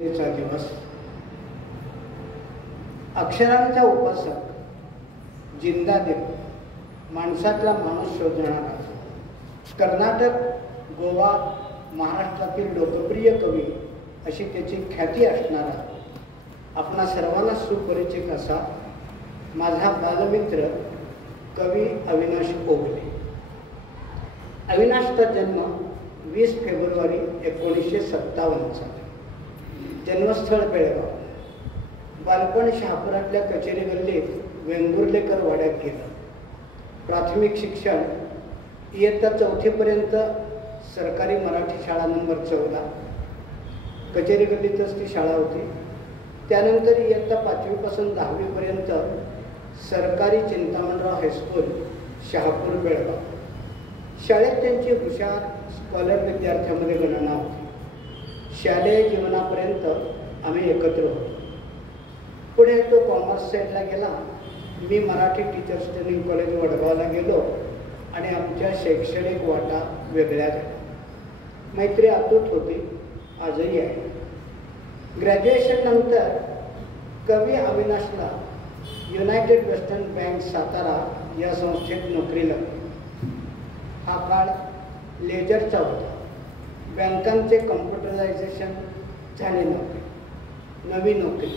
दिवस अक्षरांचा उपासक, जिंदादेव, माणसातला माणूस शोधणारा, कर्नाटक, गोवा, महाराष्ट्रातील लोकप्रिय कवी अशी त्याची ख्याती असणारा, आपणा सर्वांना सुपरिचित असा माझा बालमित्र कवी अविनाश ओगले. अविनाशचा जन्म 20 फेब्रुवारी 1957. जन्मस्थळ बेळगाव. बालपण शहापुरातल्या कचेरी गल्लीत वेंगुर्लेकर वाड्यात गेलं. प्राथमिक शिक्षण इयत्ता 4थीपर्यंत सरकारी मराठी शाळा नंबर 14, कचेरी गल्लीतच ती शाळा होती. त्यानंतर इयत्ता 5वीपासून 10वीपर्यंत सरकारी चिंतामणराव हायस्कूल शहापूर बेळगाव. शाळेत त्यांची हुशार स्कॉलर विद्यार्थ्यांमध्ये गणना होती. शालेय जीवनापर्यंत आम्ही एकत्र होतो. पुढे तो कॉमर्स साईडला गेला, मी मराठी टीचर्स ट्रेनिंग कॉलेज वडगावला गेलो आणि आमच्या शैक्षणिक वाटा वेगळ्या झाल्या. मैत्री अतूट होती, आजही आहे. ग्रॅज्युएशन नंतर कवी अविनाशला युनायटेड वेस्टर्न बँक सातारा या संस्थेत नोकरी लागली. हा काळ लेजरचा होता. बँकांचे कम्प्युटरायझेशन झाले नव्हते. नवी नोकरी,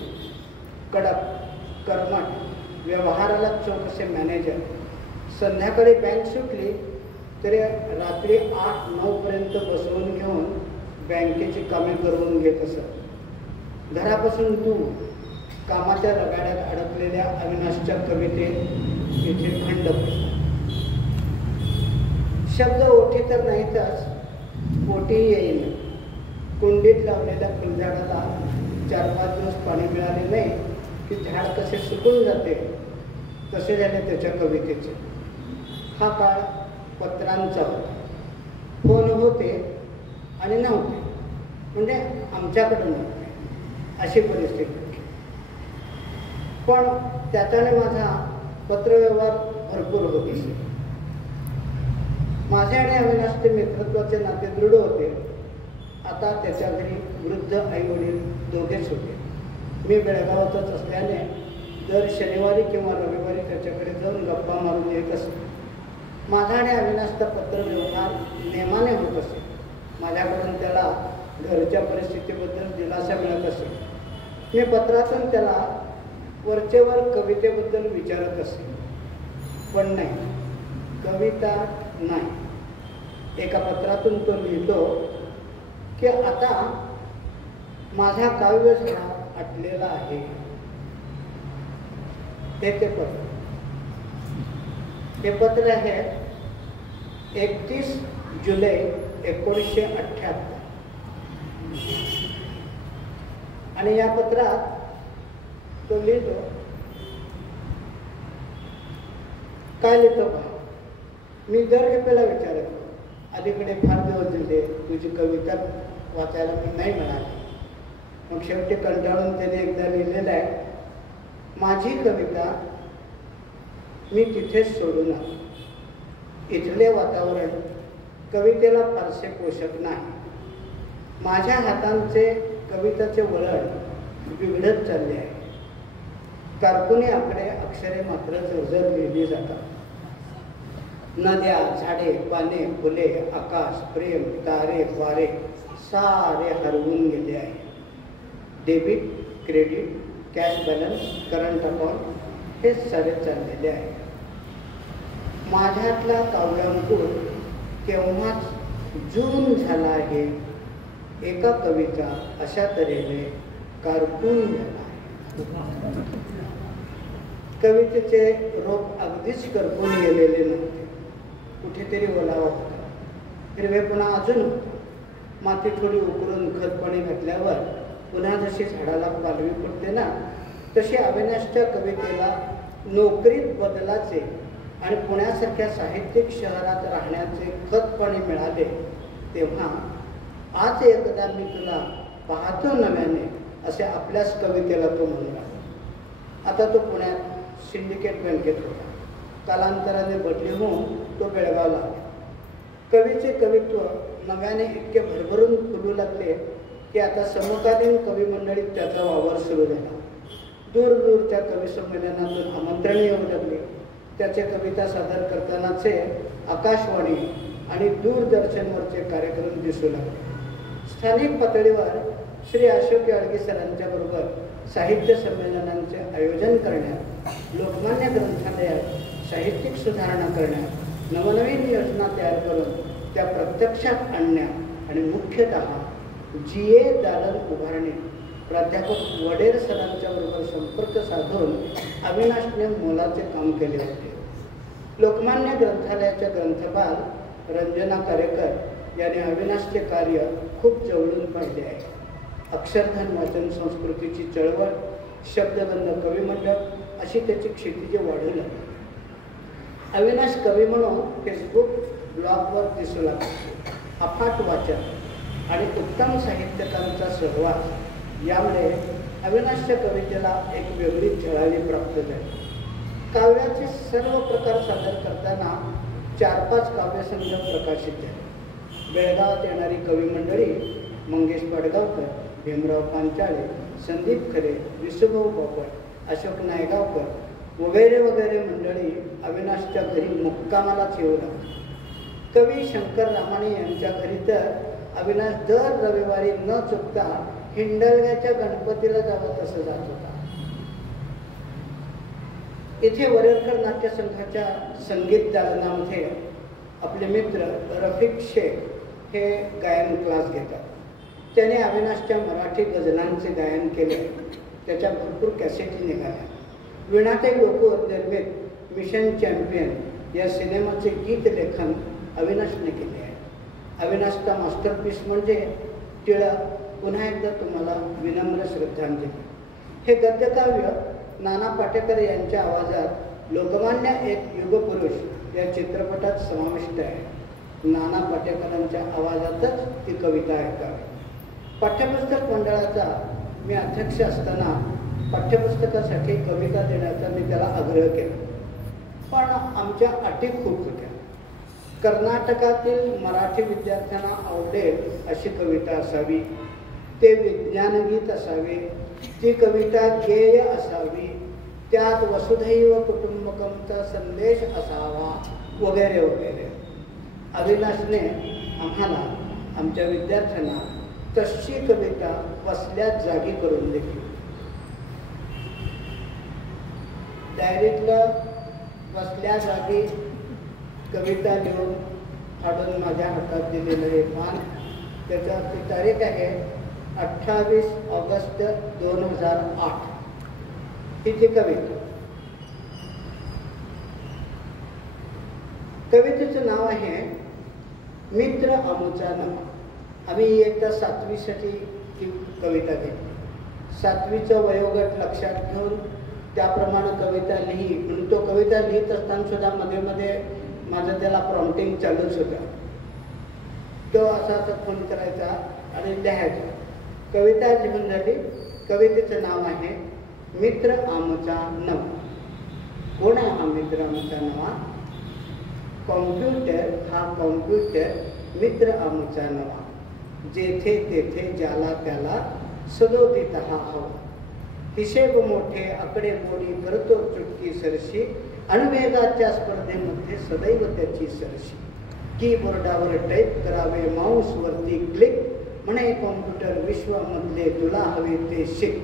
कडक, कर्मठ, व्यवहाराला चोख असे मॅनेजर. संध्याकाळी बँक सुटली तरी रात्री 8-9पर्यंत बसवून घेऊन बँकेची कामे करून घेत असत. घरापासून दूर कामाच्या रगाड्यात अडकलेल्या अविनाशच्या कवितेत इथे खंड पडला. शब्द ओठी तर नाहीतच, पोटी येईल. कुंडीत लावलेल्या फुलझाडाला 4-5 दिवस पाणी मिळाले नाही की झाड कसे सुकून जाते, तसे झाले त्याच्या कवितेचे. हा काळ पत्रांचा होता. फोन होते आणि नव्हते, म्हणजे आमच्याकडे नव्हते, अशी परिस्थिती होती. पण त्याच्याने माझा पत्रव्यवहार भरपूर होत असे. माझे आणि अविनाशचे मित्रत्वाचे नाते दृढ होते. आता त्याच्या घरी वृद्ध आईवडील दोघेच होते. मी बेळगावातच असल्याने दर शनिवारी किंवा रविवारी त्याच्याकडे जाऊन गप्पा मारून येत असे. माझा आणि अविनाशचा पत्रव्यवहार नेमाने होत असे. माझ्याकडून त्याला घरच्या परिस्थितीबद्दल दिलासा मिळत असे. मी पत्रातून त्याला वरचेवर कवितेबद्दल विचारत असे. पण नाही, कविता नाही. एका पत्रातून तो लिहितो की आता माझा काव्य झाड आटलेला आहे. हे पत्र आहे 31 जुलै 1978. आणि या पत्रात तो लिहितो, काय लिहितो का? मी दर खेपेला विचारतो, अलीकडे फार दिवस दिले, तुझी कविता वाचायला मी नाही मिळाली. मग शेवटी कंटाळून त्याने एकदा लिहिलेलं आहे, माझी कविता मी तिथेच सोडून आलो. इथले वातावरण कवितेला फारसे पोषक नाही. माझ्या हातांचे कविताचे वळण बिघडत चालले आहे. कारकुनी आकडे अक्षरे मात्र जर्जर लिहिली जातात. नद्या, झाडे, पाने, फुले, आकाश, प्रेम, तारे, वारे सारे हरवून गेले आहे. Debit, credit, cash balance, current account हे सारे चाललेले आहे. माझ्यातला काव्यांकुर केव्हाच जून झाला आहे. एका कविता अशा तऱ्हेने कारकून झाला आहे. कवितेचे रोप अगदीच करपून गेलेले नव्हते. कुठेतरी ओलावा होता, हिरवेपणा अजून होता. माती थोडी उकरून खत पाणी घातल्यावर पुन्हा जशी झाडाला पालवी पडते ना, तशी अविनाशच्या कवितेला नोकरीत बदलाचे आणि पुण्यासारख्या साहित्यिक शहरात राहण्याचे खत पाणी मिळाले. तेव्हा आज एकदा मी तुला पाहतो नव्याने, असे आपल्याच कवितेला तो म्हणला. आता तो पुण्यात सिंडिकेट बँकेत होता. कालांतराने बदली होऊन तो बेळगावला. कवीचे कवित्व नव्याने इतके भरभरून फुलू लागले की आता समकालीन कवी मंडळीत त्याचा वावर सुरू झाला. दूरदूरच्या कवी संमेलनातून आमंत्रण येऊ लागले. त्याचे कविता सादर करतानाचे आकाशवाणी आणि दूरदर्शनवरचे कार्यक्रम दिसू लागले. स्थानिक पातळीवर श्री अशोक याळगी सरांच्या बरोबर साहित्य संमेलनांचे आयोजन करण्यात, लोकमान्य ग्रंथालयात साहित्यिक सुधारणा करण्यात, नवनवीन योजना तयार करून त्या प्रत्यक्षात आणण्यात आणि मुख्यतः GA दालन उभारणे, प्राध्यापक वडेर सरांच्या बरोबर संपर्क साधून अविनाशने मोलाचे काम केले होते. लोकमान्य ग्रंथालयाच्या ग्रंथपाल रंजना कारेकर यांनी अविनाशचे कार्य खूप जवळून पाहिले आहे. अक्षरधन वाचन संस्कृतीची चळवळ, शब्दबंध कवी मंडळ अशी त्याची क्षितिजे वाढू लागली. अविनाश कवी म्हणून फेसबुक ब्लॉगवर दिसू लागले. अफाट वाचन आणि उत्तम साहित्यकांचा सहवास यामुळे अविनाशच्या कवितेला एक वेगळी झळाळी प्राप्त झाली. काव्याचे सर्व प्रकार सादर करताना 4-5 काव्यसंग्रह प्रकाशित झाले. बेळगावात येणारी कवी मंडळी मंगेश पाडगावकर, भीमराव पांचाळे, संदीप खरे, विसुभाऊ पोपट, अशोक नायगावकर वगैरे वगैरे मंडळी अविनाशच्या घरी मुक्कामालाच येऊ लागली. कवी शंकर रामाणे यांच्या घरी तर अविनाश दर रविवारी न चुकता हिंडलग्याच्या गणपतीला जावं तसं जात होता. इथे वरेरकर नाट्यसंघाच्या संगीत दालनामध्ये आपले मित्र रफिक शेख हे गायन क्लास घेतात. त्याने अविनाशच्या मराठी गझलांचे गायन केले. त्याच्या भरपूर कॅसेटी निघाल्या. विणाताई लोकूर निर्मित मिशन चॅम्पियन या सिनेमाचे गीत लेखन अविनाशने केले आहे. अविनाशचा मास्टरपीस म्हणजे टिळक. पुन्हा एकदा तुम्हाला विनम्र श्रद्धांजली. हे गद्यकाव्य नाना पाटेकर यांच्या आवाजात लोकमान्य एक युगपुरुष या चित्रपटात समाविष्ट आहे. नाना पाटेकरांच्या आवाजातच ती कविता ऐकावी. पाठ्यपुस्तक मंडळाचा मी अध्यक्ष असताना पाठ्यपुस्तकासाठी कविता देण्याचा मी त्याला आग्रह केला. पण आमच्या अटी खूप होत्या. कर्नाटकातील मराठी विद्यार्थ्यांना आवडेल अशी कविता असावी, ते विज्ञानगीत असावे, ती कविता गेय असावी, त्यात वसुधैव कुटुंबकमचा संदेश असावा वगैरे वगैरे. अविनाशने आम्हाला, आमच्या विद्यार्थ्यांना तशी कविता बसल्या जागी करून दिली. डायरीतलं बसल्या जागी कविता लिहून फाडून माझ्या हातात दिलेलं हे पान, त्याची तारीख आहे 28 ऑगस्ट 2008. ही ती कविता. कवितेचं नाव आहे मित्र आमुचा नवा. आम्ही एकदा 7वीसाठी ती कविता घेतली. 7वीचं वयोगट लक्षात घेऊन त्याप्रमाणे कविता लिही. म्हणून तो कविता लिहित असताना सुद्धा मध्ये मध्ये माझं त्याला प्रॉम्प्टिंग चालूच होतं. तो असा फोन करायचा आणि लिहायचा. कविता लिहून झाली. कवितेचं नाव आहे मित्र आमचा नवा. कोण आहे हा मित्र आमचा नवा? कॉम्प्युटर. हा कॉम्प्युटर मित्र आमचा नवा. जेथे तेथे ज्याला त्याला सदोदित हा हवा. हिशेब मोठे आकडे मोडी करतो चुटकी सरशी. अणुवेगाच्या स्पर्धेमध्ये सदैव त्याची सरशी. कीबोर्डावर टाईप करावे, माऊसवरती क्लिक. म्हणे कॉम्प्युटर विश्वामधले तुला हवे ते शिक.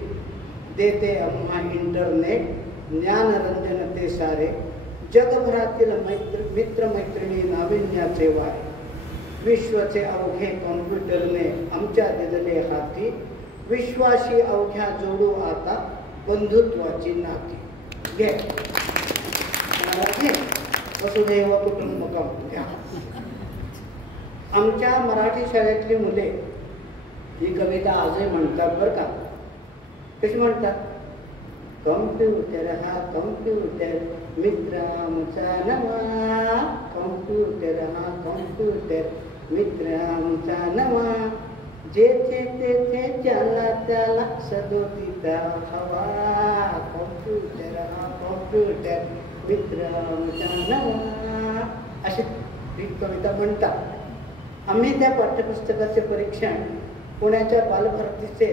देते आम्हा इंटरनेट ज्ञानरंजन ते सारे. जगभरातील मित्रमैत्रिणी नाविन्याचे वारे. विश्वाचे अवघे कॉम्प्युटरने आमच्या दिदले हाती. विश्वाशी अवघ्या जोडू आता बंधुत्वाची नाती. घे वसुधैव कुटुंबकम. आमच्या मराठी शाळेतली मुले ही कविता आजही म्हणतात बरं का. कशी म्हणतात? कॉम्प्युटर हा कॉम्प्युटर मित्र आमचा नवा. कॉम्प्युटर हा कॉम्प्युटर मित्र आमचा नवा. जेथे तेथे ज्याला त्याला सदोदिता हवा. कॉम्प्युटर हा कॉम्प्युटर मित्र आमचा नवा. अशी ही कविता म्हणतात. आम्ही त्या पाठ्यपुस्तकाचे परीक्षण पुण्याच्या बालभारतीचे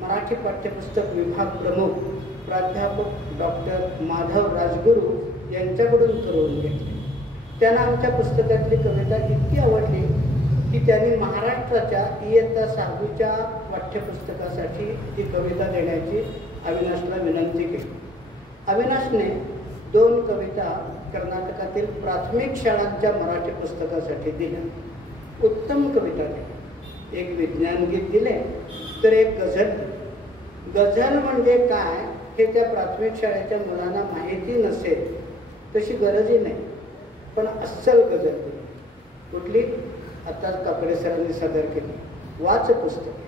मराठी पाठ्यपुस्तक विभाग प्रमुख प्राध्यापक डॉक्टर माधव राजगुरू यांच्याकडून करून घेतले. त्यांना आमच्या पुस्तकातली कविता इतकी आवडली की त्यांनी महाराष्ट्राच्या इयत्ता 6वीच्या पाठ्यपुस्तकासाठी ही कविता देण्याची अविनाशला विनंती केली. अविनाशने 2 कविता कर्नाटकातील प्राथमिक शाळांच्या मराठी पुस्तकासाठी दिल्या. उत्तम कविता दिल्या. एक विज्ञान गीत दिले तर एक गझल. गझल म्हणजे काय हे त्या प्राथमिक शाळेच्या मुलांना माहिती नसेल तशी गरजही नाही, पण अस्सल गझल दिली. कुठली? आताच काकडे सरांनी सादर केली, वाच पुस्तके.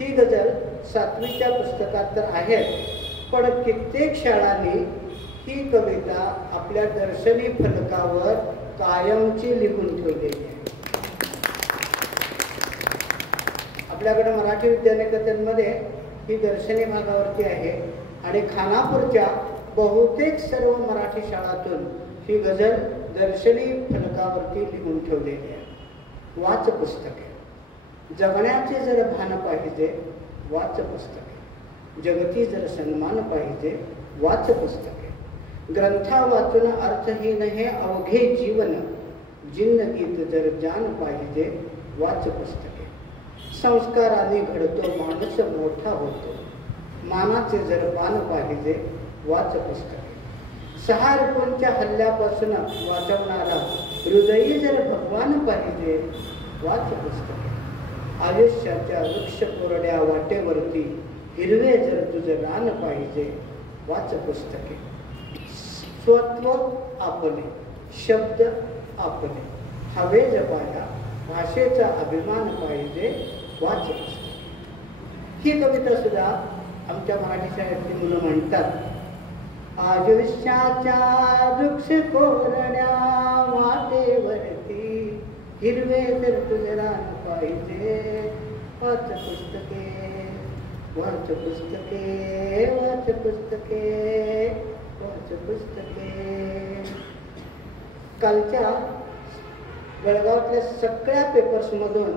ही गझल 7वीच्या पुस्तकात तर आहे, पण कित्येक शाळांनी ही कविता आपल्या दर्शनी फलकावर कायमची लिहून ठेवलेली आहे. आपल्याकडे मराठी विद्यानिकेतनमध्ये ही दर्शनी भागावरती आहे आणि खानापूरच्या बहुतेक सर्व मराठी शाळांतून ही गझल दर्शनी फलकावरती लिहून ठेवलेली आहे. वाच पुस्तके. जगण्याचे जर भान पाहिजे वाच पुस्तके. जगती जर सन्मान पाहिजे वाच पुस्तके. ग्रंथा वाचून अर्थहीन हे अवघे जीवन. जिंदगीत जर जान पाहिजे वाच पुस्तके. संस्काराने घडतो माणूस मोठा होतो. मानाचे जर पान पाहिजे वाच पुस्तके. 6 रुपयांच्या हल्ल्यापासून वाचवणारा हृदयी जर भगवान पाहिजे वाच पुस्तके. आयुष्याच्या वृक्ष कोरड्या वाटेवरती हिरवे जर तुझे रान पाहिजे वाच पुस्तके. स्वत्व आपले, शब्द आपले, हवे जपाया भाषेचा अभिमान पाहिजे वाच पुस्तके. ही कविता सुद्धा आमच्या मराठी शाळेतली मुलं म्हणतात. आयुष्याच्या वृक्ष कोरड्या वाटेवरती हिरवे जर तुझे रान पाहिजे वाच पुस्तके. वाच पुस्तके. वाच पुस्तके. वाच पुस्तके. कालच्या बेळगावातल्या सगळ्या पेपर्समधून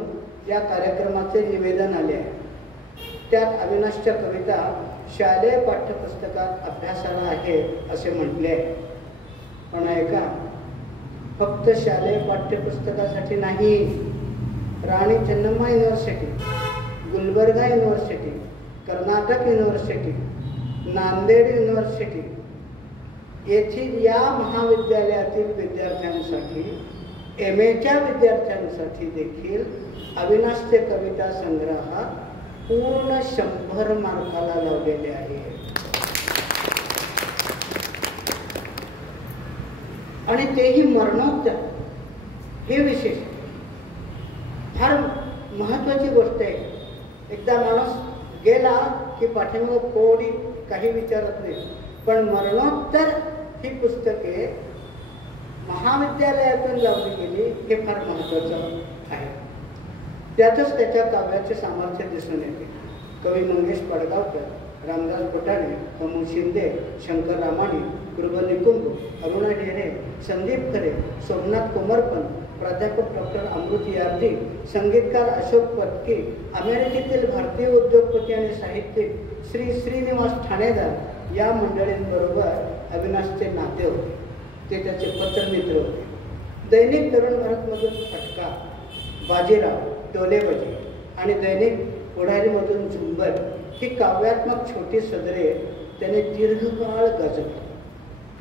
या कार्यक्रमाचे निवेदन आले आहे. त्यात अविनाशच्या कविता शालेय पाठ्यपुस्तकात अभ्यासाला आहेत असे म्हटले आहे. पण ऐका, फक्त शालेय पाठ्यपुस्तकासाठी नाही, Rani Channamma university, Gulbarga university, Karnataka university, Nanded university येथील या महाविद्यालयातील विद्यार्थ्यांसाठी, MAच्या विद्यार्थ्यांसाठी देखील अविनाशचे कविता संग्रह पूर्ण 100 मार्काला लावलेले आहे. आणि तेही मरणोत्तर. हे विशेष फार महत्वाची गोष्ट आहे. एकदा माणूस गेला की पाठीमागे कोणी काही विचारत नाही, पण मरणोत्तर ही पुस्तके महाविद्यालयातून लावली गेली हे फार महत्त्वाचं आहे. त्यातच त्याच्या काव्याचे सामर्थ्य दिसून येते. कवी मंगेश पडगावकर, रामदास फुटाणे, अमोल शिंदे, शंकर रामाणी, कृपा निकुंभ, अरुणा ढेरे, संदीप खरे, सोमनाथ कोमरपन, प्राध्यापक डॉक्टर अमृत यार्दी, संगीतकार अशोक पत्की, अमेरिकेतील भारतीय उद्योगपती आणि साहित्यिक श्री श्रीनिवास ठाणेदार या मंडळींबरोबर अविनाशचे नाते होते. ते त्याचे पत्रमित्र होते. दैनिक तरुण भारतमधून फटका, बाजीराव, टोलेबजी आणि दैनिक पुढारीमधून झुंबर ही काव्यात्मक छोटी सदरे त्याने दीर्घकाळ गाजवली.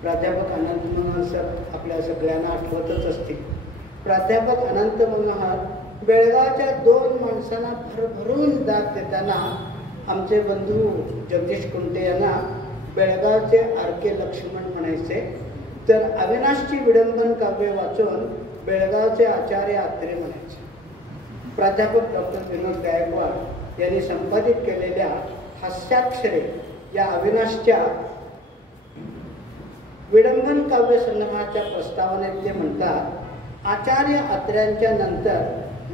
प्राध्यापक अनंत मनोहर सर आपल्या सगळ्यांना आठवतच असतील. प्राध्यापक अनंत मनोहर बेळगावच्या 2 माणसांना भरभरून दाद देताना आमचे बंधू जगदीश कुंटे यांना बेळगावचे RK लक्ष्मण म्हणायचे, तर अविनाशची विडंबन काव्य वाचून बेळगावचे आचार्य आत्रे म्हणायचे. प्राध्यापक डॉक्टर विनोद गायकवाड यांनी संपादित केलेल्या हास्याक्षरे या अविनाशच्या विडंबन काव्य संग्रहाच्या प्रस्तावनेत ते म्हणतात, आचार्य आत्र्यांच्या नंतर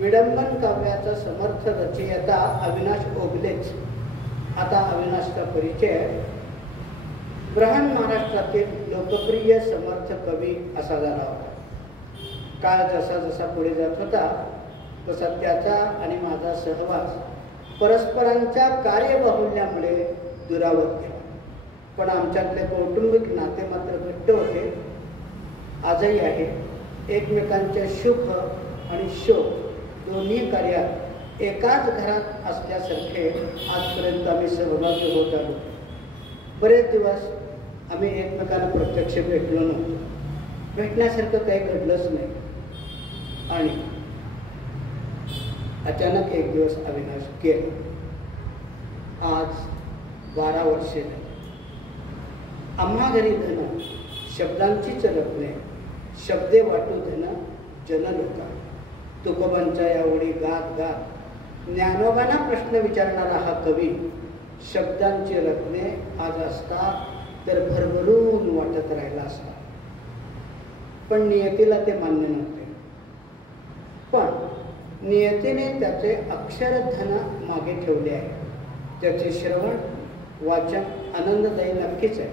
विडंबन काव्याचा समर्थ रचयिता अविनाश ओगलेच. आता अविनाशचा परिचय बृहन महाराष्ट्रातील लोकप्रिय समर्थ कवी असा झाला होता. काळ जसा जसा पुढे जात होता तसा त्याचा आणि माझा सहवास परस्परांच्या कार्यबाहुल्यामुळे दुरावत गेला. पण आमच्यातले कौटुंबिक नाते मात्र घट्ट होते, आजही आहे. एकमेकांच्या सुख आणि शोक दोन्ही कार्यात एकाच घरात असल्यासारखे आजपर्यंत आम्ही सहभागी होत आलो. बरेच दिवस आम्ही एकमेकांना प्रत्यक्ष भेटलो नव्हतो. भेटण्यासारखं काही घडलंच नाही. आणि अचानक एक दिवस अविनाश गेला. आज 12 वर्षे झाली. आम्हा घरी धन शब्दांचीच रत्ने, शब्दे वाटू धन जन लोका. तुकोबांच्या या ओळी गात गात ज्ञानोबांना प्रश्न विचारणारा हा कवी शब्दांची रत्ने आज असता तर भरभरून वाटत राहिला असता. पण नियतीला ते मान्य नव्हते. पण नियतीने त्याचे अक्षरधन मागे ठेवले आहे. त्याचे श्रवण वाचन आनंददायी नक्कीच आहे.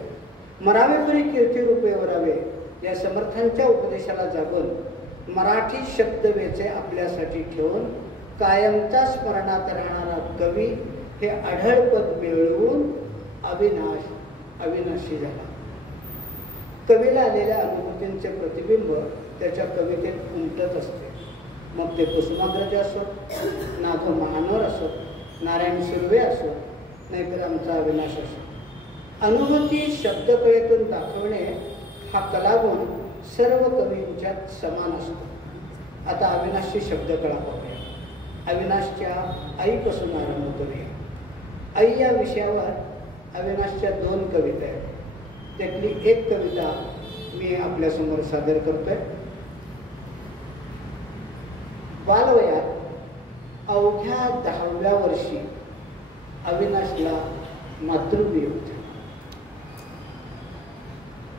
मरावे परी कीर्ती रूपे वरावे या समर्थांच्या उपदेशाला जागून मराठी शब्दवेचे आपल्यासाठी ठेवून कायमचा स्मरणात राहणारा कवी हे आढळपद मिळवून अविनाशी झाला. कवीला आलेल्या अनुभूतींचे प्रतिबिंब त्याच्या कवितेत उमटत असते. मग ते कुसुमाग्रज असो, नाथ महानोर असो, नारायण सुर्वे असो, नाहीतर आमचा अविनाश असो. अनुभूती शब्दकलेतून दाखवणे हा कलागुण सर्व कवींच्यात समान असतो. आता अविनाशची शब्दकला पाहूया. अविनाशच्या आईपासून आरंभ करूया. आई या विषयावर अविनाशच्या 2 कविता आहेत. त्यातली एक कविता मी आपल्यासमोर सादर करतोय. बालवयात अवघ्या 10व्या वर्षी अविनाशला मातृवियोग झाला.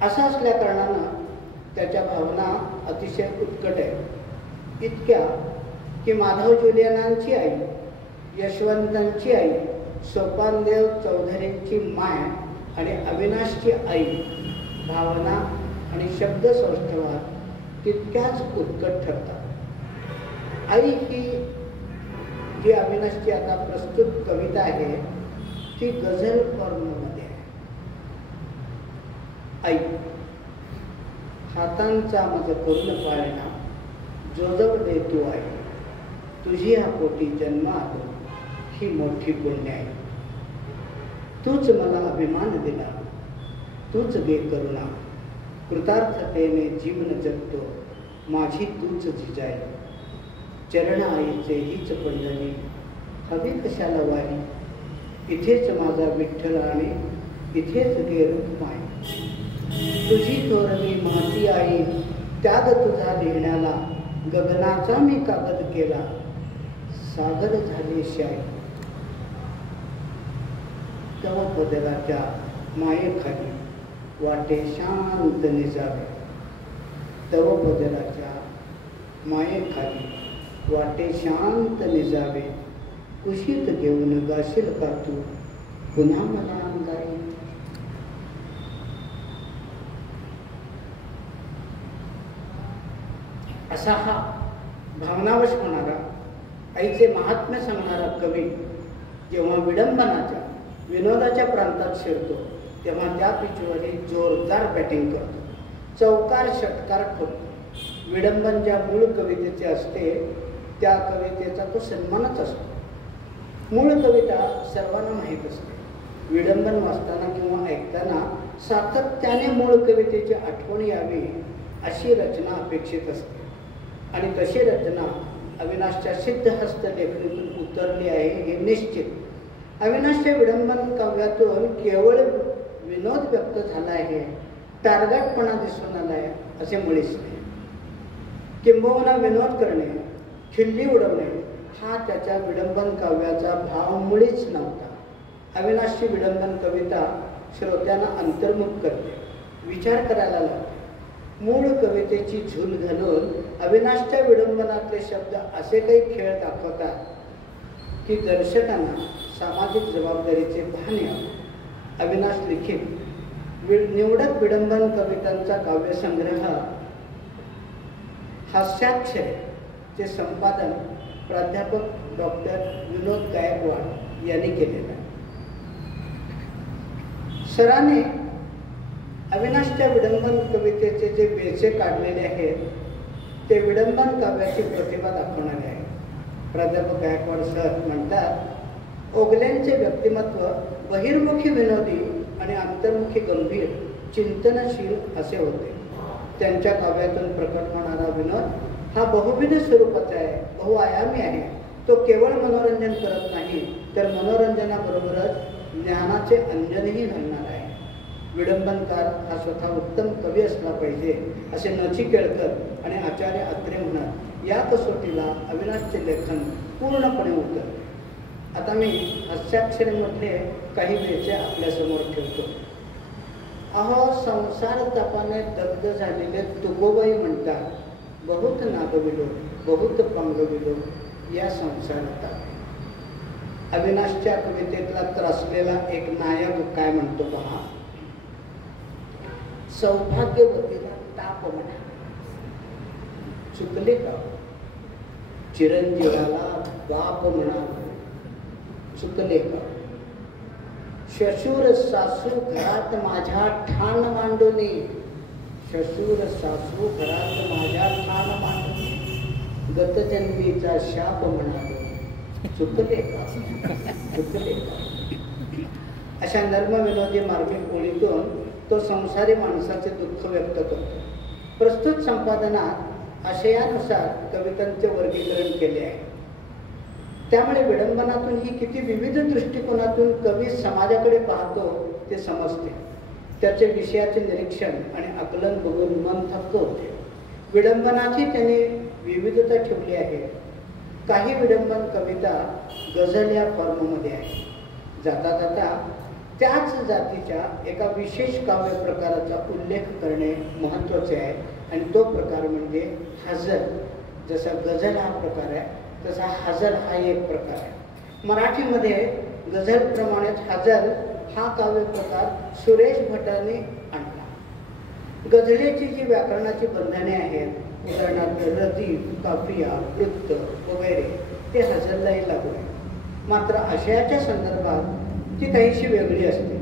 असं असल्या कारणानं त्याच्या भावना अतिशय उत्कट आहेत. इतक्या की माधव जुलियनांची आई, यशवंतांची आई, सोपानदेव चौधरींची माय आणि अविनाशची आई भावना आणि शब्दसौष्ठवात तितक्याच उत्कट ठरतात. आई ही जी अविनाशची आता प्रस्तुत कविता आहे ती गझल फॉर्ममध्ये आहे. आई, हातांचा मज करून पाळणा जोजव देतो आई, तुझी हा पोटी जन्म आलो ही मोठी पुण्य आहे. तूच मला अभिमान दिला, तूच दे करुणा, कृतार्थतेने जीवन जगतो माझी तूच जिजाई. चरण आईचे हीच पंढरी, हवी कशाला वारी, इथेच माझा विठ्ठल आणि इथेच गे रुक्माई. तुझी थोरवी माती आई, त्याग तुझा लिहिण्याला, गगनाचा मी कागद केला, सागर झाले शाई. तव पदराच्या मायेखाली वाटे शांत निजावे, तव पदराच्या मायेखाली वाटे शांत निजावे, कुशीत घेऊन गाशील का तू पुन्हा मला अंगाई. असा हा भावनावश होणारा, आईचे महात्म्य सांगणारा कवी जेव्हा विडंबनाच्या विनोदाच्या प्रांतात शिरतो तेव्हा त्या पिचवर जोरदार बॅटिंग करतो, चौकार षटकार ठोकतो. विडंबन ज्या मूळ कवितेचे असते त्या कवितेचा तो सन्मानच असतो. मूळ कविता सर्वांना माहीत असते. विडंबन वाचताना किंवा ऐकताना सातत्याने मूळ कवितेची आठवण यावी अशी रचना अपेक्षित असते. आणि तशी रचना अविनाशच्या सिद्धहस्त लेखणीतून उतरली आहे हे निश्चित. अविनाशच्या विडंबन काव्यातून केवळ विनोद व्यक्त झाला आहे, टारगटपणा दिसून आला आहे असे मुळीच नाही. किंबहुना विनोद करणे, खिल्ली उडवणे हा त्याच्या विडंबन काव्याचा भाव मुळीच नव्हता. अविनाशची विडंबन कविता श्रोत्यांना अंतर्मुख करते, विचार करायला लावते. मूळ कवितेची झूल घालून अविनाशच्या विडंबनातले शब्द असे काही खेळ दाखवतात की दर्शकांना सामाजिक जबाबदारीचे भान यावे. अविनाश लिखित निवडक विडंबन कवितांचा काव्यसंग्रह हास्याक्षरे चे संपादन प्राध्यापक डॉक्टर विनोद गायकवाड यांनी केलेला आहे. सरांनी अविनाशच्या विडंबन कवितेचे जे बेचे काढलेले आहेत ते विडंबन काव्याची प्रतिभा दाखवणारे आहे. प्राध्यापक गायकवाड सर म्हणतात, ओगल्यांचे व्यक्तिमत्व बहिर्मुखी विनोदी आणि अंतर्मुखी गंभीर चिंतनशील असे होते. त्यांच्या काव्यातून प्रकट होणारा विनोद हा बहुविध स्वरूपाचा आहे, बहुआयामी आहे. तो केवळ मनोरंजन करत नाही तर मनोरंजनाबरोबरच ज्ञानाचे अंजनही घालणार आहे. विडंबनकार हा स्वतः उत्तम कवी असला पाहिजे असे नची केळकर आणि आचार्य अत्रे म्हणत या कसोटीला अविनाशचे लेखन पूर्णपणे उतरले. आता मी हास्याक्षरीमधले काही बेचे आपल्यासमोर ठेवतो. अहो संसार तापाने दग्ध झालेले तुकोबाई म्हणतात, बहुत नागविलो बहुत पंगविलो या संसारात. अविनाशच्या कवितेतला त्रसलेला एक नायक काय म्हणतो पहा, सौभाग्यवतीला ताप म्हणा, चुकले का? चिरंजीवाला बाप म्हणा, चुकले का? शशूर सासू घरात माझ्या ठाण मांडूनी, शशूर सासू घरात माझ्या ठाण मांडूनी, गतजन्मीचा शाप म्हणालो, चुकले का? चुकले का? अशा नर्म विनोदी मार्मिक ओळीतून तो संसारी माणसाचे दुःख व्यक्त करतो. प्रस्तुत संपादनात आशयानुसार कवितांचे वर्गीकरण केले आहे. त्यामुळे विडंबनातून ही किती विविध दृष्टिकोनातून कवी समाजाकडे पाहतो ते समजते. त्याचे विषयाचे निरीक्षण आणि आकलन बघून मन थक्क होते. विडंबनाची त्याने विविधता ठेवली आहे. काही विडंबन कविता गझल या फॉर्ममध्ये आहे. जाता जाता त्याच जातीच्या एका विशेष काव्य प्रकाराचा उल्लेख करणे महत्त्वाचे आहे आणि तो प्रकार म्हणजे हजर. जसा गझल हा प्रकार आहे तसा हजर हा एक प्रकार आहे. मराठीमध्ये गझलप्रमाणेच हजर हा काव्य प्रकार सुरेश भटांनी आणला. गझलेची जी व्याकरणाची बंधने आहेत, उदाहरणार्थ रदीफ, काफिया, वृत्त वगैरे, ते हजरलाही लागू आहे. मात्र आशयाच्या संदर्भात ती काहीशी वेगळी असते.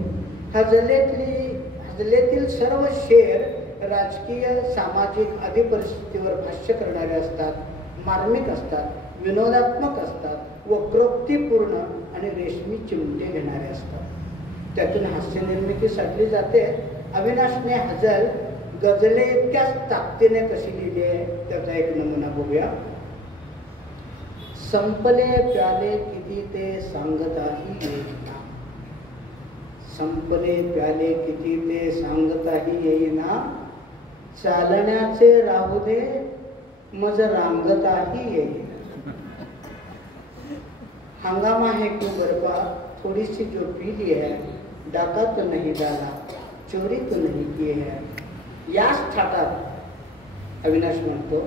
हजलेतील सर्व शेर राजकीय सामाजिक आदी परिस्थितीवर भाष्य करणारे असतात, मार्मिक असतात, विनोदात्मक असतात, वक्रोक्तीपूर्ण आणि रेशमी चिमटे घेणारे असतात. त्यातून हास्य निर्मिती साधली जाते. अविनाशने हजल गझले इतक्याच ताकदीने कशी लिहिली आहे त्याचा एक नमुना बघूया. संपले प्याले किती ते सांगताही येईना, संपले प्याले किती ते सांगताही येईना, चालण्याचे राहू दे मज रांगताही येईना. हंगामा है क्यों बर्फा थोड़ी सी जो पी ली है, डाका तो नहीं डाला चोरी तो नहीं की है. याच थाटात अविनाश म्हणतो,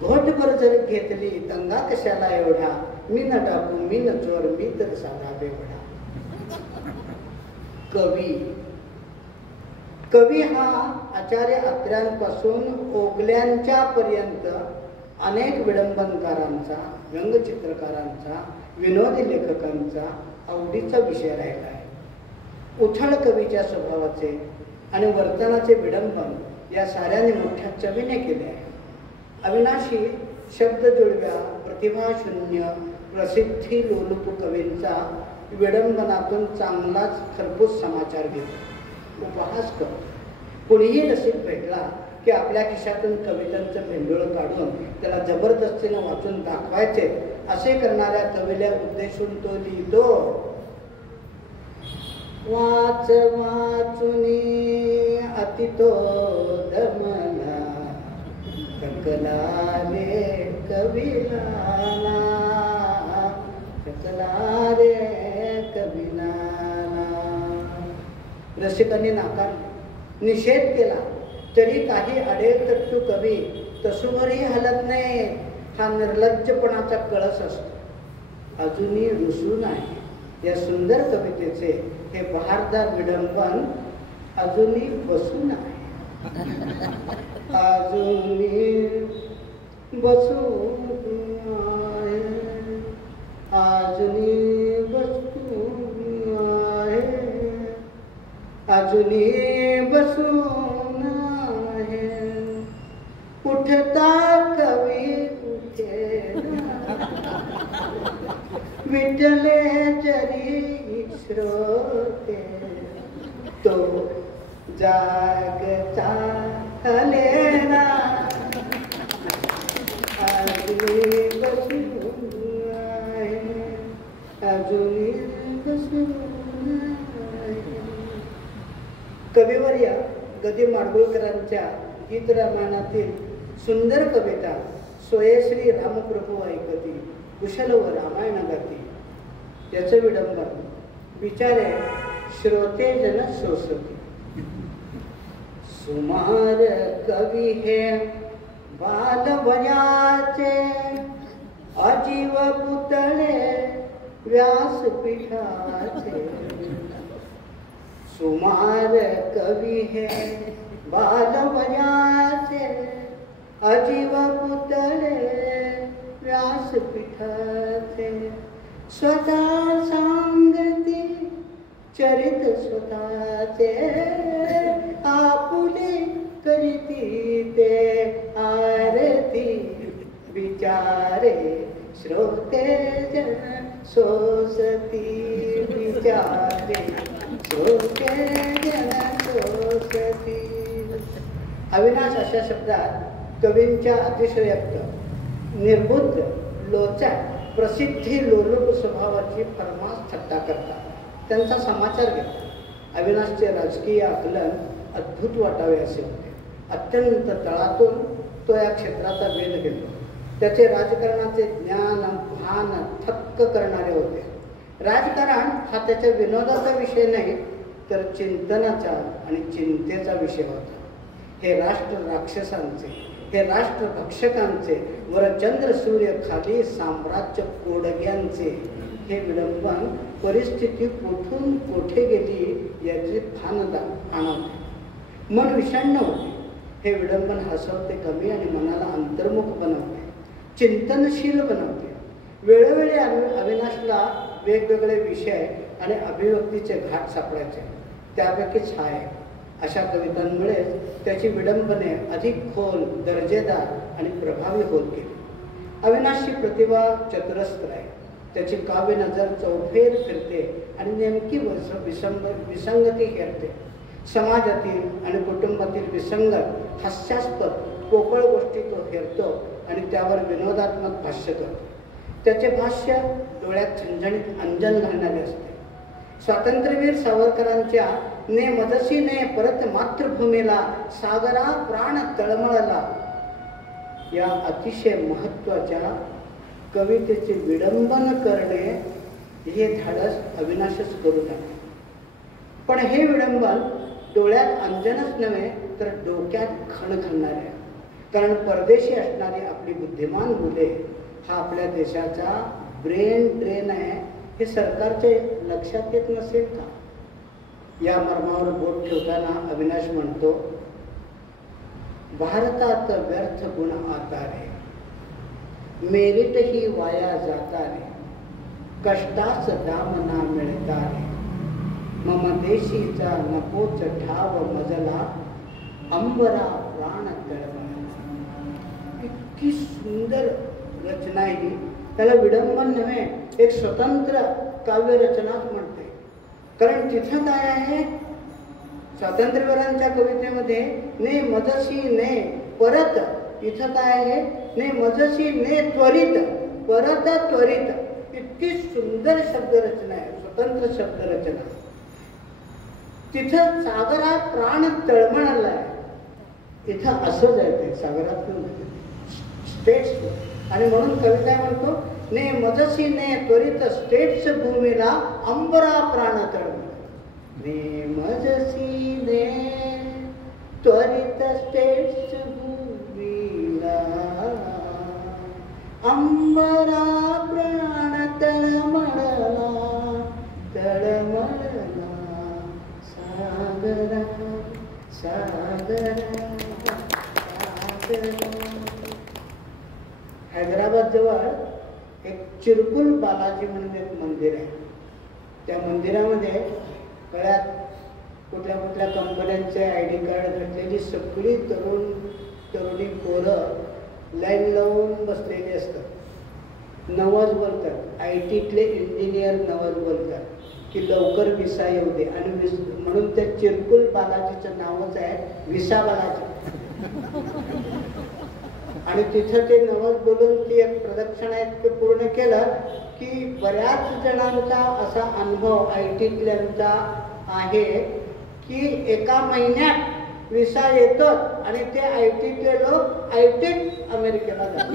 घोटभर जर घेतली दंगा कशाला एवढा, मी न टाकू मी न चोर मी तर साधा बेवडा. कवी हा आचार्य अत्र्यांपासून ओगल्यांच्या पर्यंत अनेक विडंबनकारांचा, व्यंगचित्रकारांचा, विनोदी लेखकांचा आवडीचा विषय राहिला आहे. उथळ कवीच्या स्वभावाचे आणि वर्तनाचे विडंबन या साऱ्याने मोठ्या चवीने केले आहे. अविनाशी शब्दजुळव्या, प्रतिभाशून्य, प्रसिद्धी लोलुप कवींचा विडंबनातून चांगलाच खरपूस समाचार घेतो, उपहास करतो. कुणीही नसीब भेटला की आपल्या खिशातून कवितांचं भेंडोळ काढून त्याला जबरदस्तीनं वाचून दाखवायचे असे करणाऱ्या कवीला उद्देशून तो लिहितो, वाच वाचुनी अतितो दमला, थकला रे कविलाला, थकला रे कविलाला. रसिकांनी नाकारले, निषेध केला तरी काही अडेल तट्टू कवी तसूभरही हलत नाही. हा निर्लज्जपणाचा कळस असतो. अजूनही रुसून आहे. या सुंदर कवितेचे हे बहारदार विडंबन अजूनही बसून आहे. अजूनही बसून आहे, अजूनही बसून अजूनही बसून आहे, उठता कवी उठेना, विठले जरी श्रोते, तो जागता हलेना, अजूनही बसून आहे, अजूनही बसून आहे. कविवर्य गदी माडगुळकरांच्या गीत रामायणातील सुंदर कविता सोयश्री रामप्रभू ऐकती, कुशल व रामायण गाती याचं विडंबन विचारे श्रोते जन सोसती. सुमार कवी हे बालवयाचे, अजीव पुतळे व्यासपीठाचे. सुमार कवी हे बालवयाचे, अजीव पुतळे व्यासपीठाचे. स्वतः सांगती चरित स्वतःचे, आपुले करीती ते आरती. विचारे श्रोते जन सोसती, विचारे श्रोते जन सोसती. अविनाश अशा शब्दात कवींच्या अतिशयोक्त, निर्बुद्ध, लोचक, प्रसिद्धी लोलुप स्वभावाची फरमास थट्टा करतात, त्यांचा समाचार घेतात. अविनाशचे राजकीय आकलन अद्भुत वाटावे असे होते. अत्यंत तळातून तो या क्षेत्राचा वेध घेतो. त्याचे राजकारणाचे ज्ञान भान थक्क करणारे होते. राजकारण हा त्याच्या विनोदाचा विषय नाही, तर चिंतनाचा आणि चिंतेचा विषय होता. हे राष्ट्र राक्षसांचे, हे राष्ट्र भक्षकांचे, वर चंद्र सूर्य खाली साम्राज्य कोडग्यांचे हे विडंबन परिस्थिती कुठून कोठे गेली याचे भान आणवते. मन विषण्ण होते. हे विडंबन हसवते कमी आणि मनाला अंतर्मुख बनवते, चिंतनशील बनवते. वेळोवेळी अविनाशला वेगवेगळे विषय आणि अभिव्यक्तीचे घाट सापडायचे. त्यापैकीच हा आहे. अशा कवितांमुळे त्याची विडंबने अधिक खोल, दर्जेदार आणि प्रभावी होत गेली. अविनाशची प्रतिभा चतुरस्त्र आहे. त्याची काव्य नजर चौफेर फिरते आणि नेमकी विसंगती हेरते. समाजातील आणि कुटुंबातील विसंगत, हास्यास्पद, पोकळ गोष्टी तो हेरतो आणि त्यावर विनोदात्मक भाष्य करतो. त्याचे भाष्य डोळ्यात झणझणीत अंजन घालणारे असते. स्वातंत्र्यवीर सावरकरांच्या ने मजसी ने परत मातृभूमीला, सागरा प्राण तळमळला या अतिशय महत्वाच्या कवितेचे विडंबन करणे हे धाडस अविनाशच करू लागले. पण हे विडंबन डोळ्यात अंजनच नव्हे तर डोक्यात खण घालणारे आहे. कारण परदेशी असणारी आपली बुद्धिमान मुले हा आपल्या देशाचा ब्रेन ड्रेन आहे हे सरकारचे लक्षात येत नसेल का? या मर्मावर बोट ठेवताना अविनाश म्हणतो, भारतात व्यर्थ गुण आता रे, मेरिट ही वाया जाता रे, कष्टाच दाम ना मिळता रे, मम देशीचा नकोच ठाव मजला, अंबरा प्राण तळमळला. इतकी सुंदर रचना ही, त्याला विडंबन नव्हे, एक स्वतंत्र काव्य रचनाच म्हणते. कारण तिथं काय आहे, स्वातंत्र्यवीरांच्या कवितेमध्ये ने मजसी ने परत, इथं काय आहे, ने मजसी ने त्वरित, परत त्वरित. इतकी सुंदर शब्दरचना आहे, स्वतंत्र शब्दरचना. तिथं सागरात प्राण तळमळला आहे, इथं असंच आहे ते सागरातून स्टेट्स. आणि म्हणून कविता म्हणतो, ने मजसी ने त्वरित स्टेट्स भूमीला, अंबरा प्राण तळमळ. ने मजसी ने त्वरित स्टेट्स भूमीला, अंबरा प्राण तळमळला, तळमळला सागरा सागरा सागरा. हैदराबाद जवळ एक चिरकुल बालाजी म्हणून एक मंदिर आहे. त्या मंदिरामध्ये गळ्यात कुठल्या कुठल्या कंपन्यांचे ID कार्ड घातलेली सगळी तरुणी पोरं लाईन लावून बसलेली असतात. नवस बोलतात, ITतले इंजिनियर नवस बोलतात की लवकर विसा येऊ दे. आणि म्हणून त्या चिरकुल बालाजीचं नावच आहे विसा बालाजी. आणि तिथं ते नवस बोलून ती एक प्रदक्षिणा इतकं पूर्ण केलं की बऱ्याच जणांचा असा अनुभव ITतल्यांचा आहे की एका महिन्यात विसा येतो आणि ते ITतले लोक ITत अमेरिकेला जातात.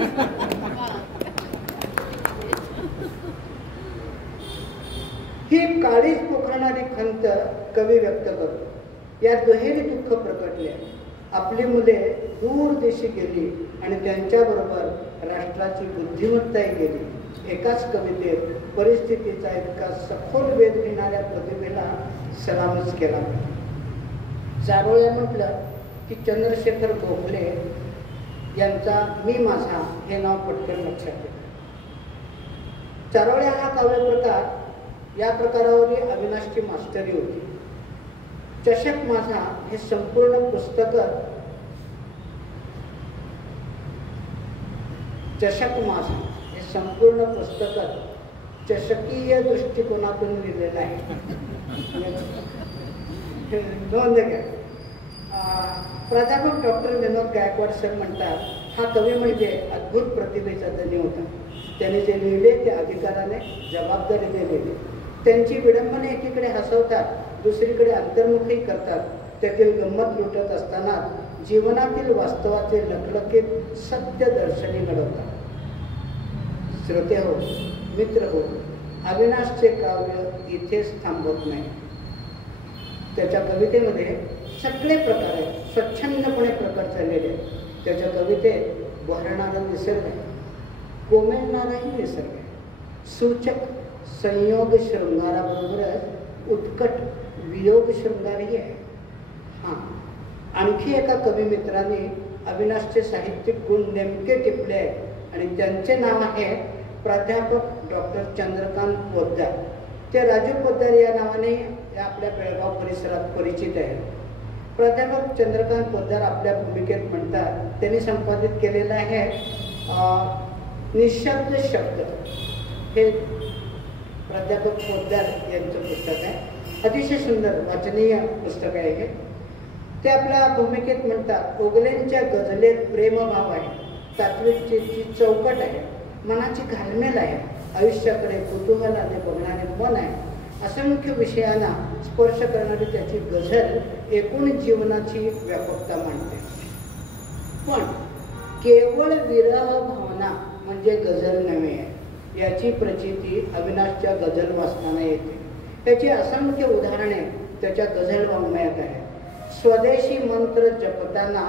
ही काळीच पोखरणारी खंत कवी व्यक्त करतो. या दुहेरी दुःख प्रकटले. आपली मुले दूर देशी गेली आणि त्यांच्याबरोबर राष्ट्राची बुद्धिमत्ताही गेली. एकाच कवितेत परिस्थितीचा इतका सखोल वेध घेणाऱ्या प्रतिभेला सलामच केला. चारोळ्या म्हटलं की चंद्रशेखर गोखले यांचा मी माझा हे नाव पटकन लक्षात येतं. चारोळ्या हा काव्यप्रकार, या प्रकारावरही अविनाशची मास्टरी होती. चषक माझा हे संपूर्ण पुस्तक, चषक माझा हे संपूर्ण पुस्तक चषकीय दृष्टिकोनातून लिहिलेलं आहे. नोंद घ्या. प्राध्यापक डॉक्टर विनोद गायकवाड सर म्हणतात, हा कवी म्हणजे अद्भुत प्रतिभेचा धनी होता. त्यांनी जे लिहिले ते अधिकाराने जबाबदारीने लिहिले. त्यांची विडंबने एकीकडे हसवतात, दुसरीकडे अंतर्मुखी करतात. त्यातील गंमत लुटत असताना जीवनातील वास्तवाचे लखलखीत सत्य दर्शनी घडवतात. श्रोते हो, मित्र हो, अविनाशचे काव्य इथेच थांबत नाही. त्याच्या कवितेमध्ये सगळे प्रकार आहेत, स्वच्छंदपणे प्रकार चाललेले आहेत. त्याच्या कवितेत बहरणारा निसर्ग आहे, कोमेलणाराही निसर्ग आहे. सूचक संयोग शृंगाराबरोबरच उत्कट वियोग शृंगारही आहे. हां, आणखी एका कवी मित्राने अविनाशचे साहित्यिक गुण नेमके टिपले आहेत आणि त्यांचे नाव आहे प्राध्यापक डॉक्टर चंद्रकांत पोद्दार. ते राजू पोद्दार या नावाने आपल्या बेळगाव परिसरात परिचित आहेत. प्राध्यापक चंद्रकांत पोद्दार आपल्या भूमिकेत म्हणतात, त्यांनी संपादित केलेलं आहे निशब्द शब्द, हे प्राध्यापक पोद्दार यांचं पुस्तक आहे. अतिशय सुंदर वाचनीय पुस्तक आहे हे. ते आपल्या भूमिकेत म्हणतात, ओगलेंच्या गझलेत प्रेमभाव आहे, तात्विकतेची चौकट आहे, मनाची घालमेल आहे, आयुष्याकडे कुतूहलाने बघणारे मन आहे. असंख्य विषयांना स्पर्श करणारी त्याची गझल एकूण जीवनाची व्यापकता मांडते. पण केवळ विरह भावना म्हणजे गझल नव्हे आहे, याची प्रचिती अविनाशच्या गझल वाचताना येते. त्याची असंख्य उदाहरणे त्याच्या गझल वाङ्मयात आहेत. स्वदेशी मंत्र जपताना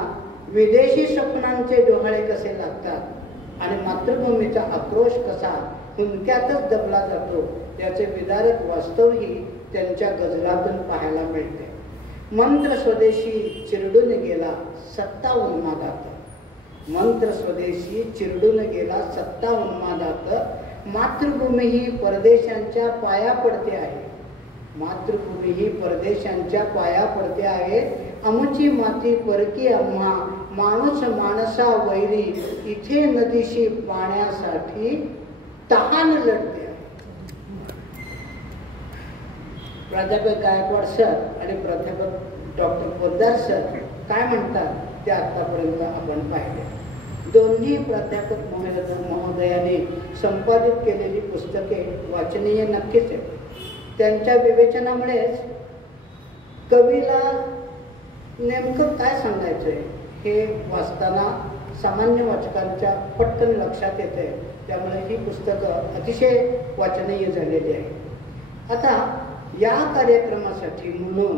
विदेशी स्वप्नांचे डोहाळे कसे लागतात आणि मातृभूमीचा आक्रोश कसा हुंदक्यातच दबला जातो, याचे विदारक वास्तवही त्यांच्या गझलातून पाहायला मिळते. मंत्र स्वदेशी चिरडून गेला सत्ता उन्मादात, मंत्र स्वदेशी चिरडून गेला सत्ता उन्मादात, मातृभूमी ही परदेशांच्या पाया पडते आहे, मातृभूमी ही परदेशांच्या पाया पडते आहे. आमची माती परकी आम्हा, माणूस माणसा वैरी, इथे नदीशी पाण्यासाठी तहान लढते आहे. प्राध्यापक गायकवाड सर आणि प्राध्यापक डॉक्टर पोद्दार सर काय म्हणतात ते आतापर्यंत आपण पाहिले. दोन्ही प्राध्यापक महोदयांनी संपादित केलेली पुस्तके वाचनीय नक्कीच आहेत. त्यांच्या विवेचनामुळेच कवीला नेमकं काय सांगायचं आहे हे वाचताना सामान्य वाचकांच्या पटकन लक्षात येते. त्यामुळे ही पुस्तकं अतिशय वाचनीय झालेली आहे. आता या कार्यक्रमासाठी म्हणून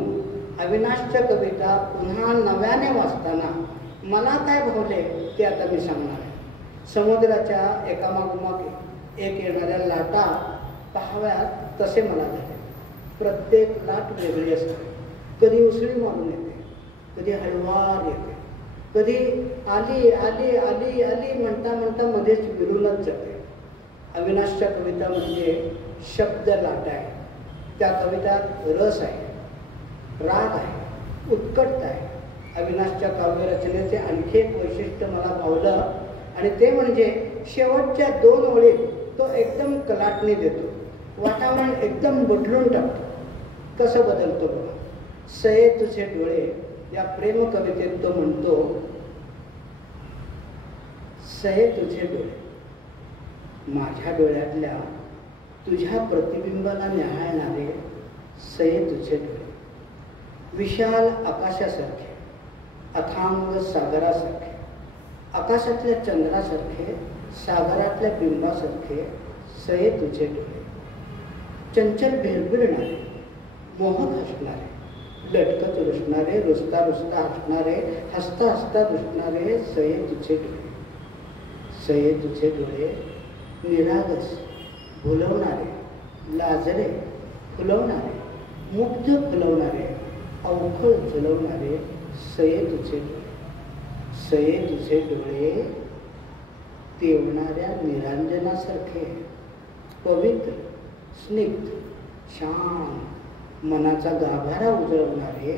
अविनाशच्या कविता पुन्हा नव्याने वाचताना मला काय भावले ते आता मी सांगणार आहे. समुद्राच्या एकामागोमाग एक येणाऱ्या लाटा पाहाव्यात तसे मला झाले. प्रत्येक लाट वेगळी असते. कधी उसळी मारून येते, कधी हळवार येते, कधी आली आली आली आली म्हणता म्हणता मध्येच विरूनच जाते. अविनाशच्या कविता म्हणजे शब्द लाट आहे. त्या कवितात रस आहे. राग आहे, उत्कटता आहे. अविनाशच्या काव्यरचनेचे आणखी एक वैशिष्ट्य मला भावलं आणि ते म्हणजे शेवटच्या 2 ओळीत तो एकदम कलाटणी देतो, वातावरण एकदम बदलून टाकतो. कसं बदलतो बघा. सये तुझे डोळे या प्रेम कवितेत तो म्हणतो, सये तुझे डोळे, माझ्या डोळ्यातल्या तुझ्या प्रतिबिंबाला न्याहाळणारे सये तुझे डोळे, विशाल आकाशासारखे, अथांग सागरासारखे, आकाशातल्या चंद्रासारखे, सागरातल्या बिंबासारखे सये तुझे डोळे, चंचल भिरभिरणारे, मोहक हसणारे, लटकत रुसणारे, रुसता रुसता हसणारे, हसता हसता रुसणारे सये तुझे डोळे, सये तुझे डोळे, निरागस भुलवणारे, लाजरे फुलवणारे, मुग्ध फुलवणारे, अवखळ झुलवणारे सये तुझे डोळे, सये तुझे डोळे, तेवणाऱ्या निरांजनासारखे, पवित्र, स्निग्ध, शांत, मनाचा गाभारा उजळवणारे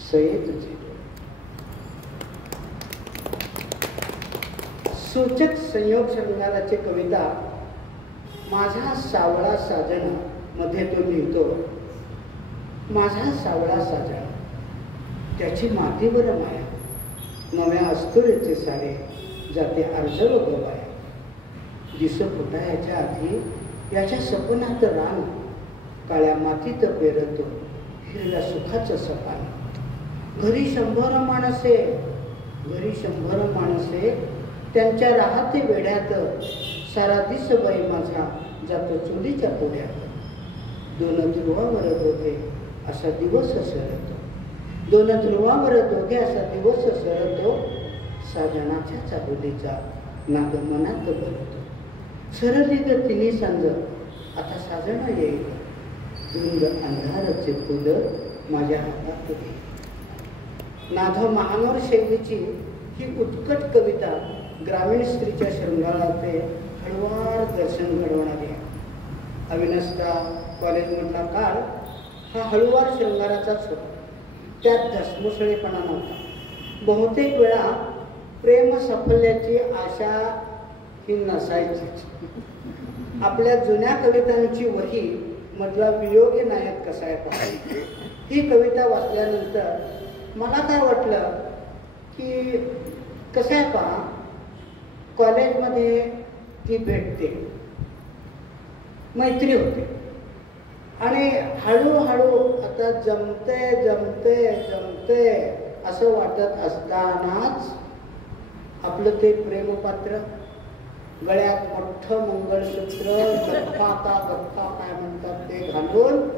सये तुझे डोळे. सूचक संयोग शृंगाराची कविता माझा सावळा साजना मध्ये तो लिहितो, माझा सावळा साजना, त्याची मातीवर माया, नव्या अस्तुरेचे सारे जाते अर्जव गवाया, दिस फुटायाच्या आधी याच्या सपनात रान, काळ्या मातीत पेरतो हिरव्या सुखाचं सपान, घरी 100 माणसे, घरी 100 माणसे, त्यांच्या राहते वेड्यात, सारा दिस बाई माझा जातो चुलीच्या पोळ्यात, 2 ध्रुवावर दोघे असा दिवस सरतो, 2 ध्रुवावर दोघे असा दिवस सरतो, साजनाच्या चाहुलीचा नाद मनात भरतो, सरली ग तिन्ही सांज आता साजना येईल, धुंद अंधाराचे फुल माझ्या हातात येईल. नाथ महानोर शैलीची ही उत्कट कविता ग्रामीण स्त्रीच्या शृंगाराचे हळुवार दर्शन घडवणारी आहे. अविनाशचा कॉलेजमधला काळ हा हळुवार शृंगाराचाच होता. त्यात धसमुसळेपणा नव्हता. बहुतेक वेळा प्रेम साफल्याची आशा ही नसायचीच. आपल्या जुन्या कवितांची वही मधला वियोगी नायक कसा आहे पहा. ही कविता वाचल्यानंतर मला काय वाटलं की कसं आहे पहा, कॉलेजमध्ये ती भेटते, मैत्री होते आणि हळूहळू आता जमते जमते जमते असं वाटत असतानाच आपलं ते प्रेमपात्र गळ्यात मोठं मंगळसूत्र, गप्पा काय म्हणतात ते घालून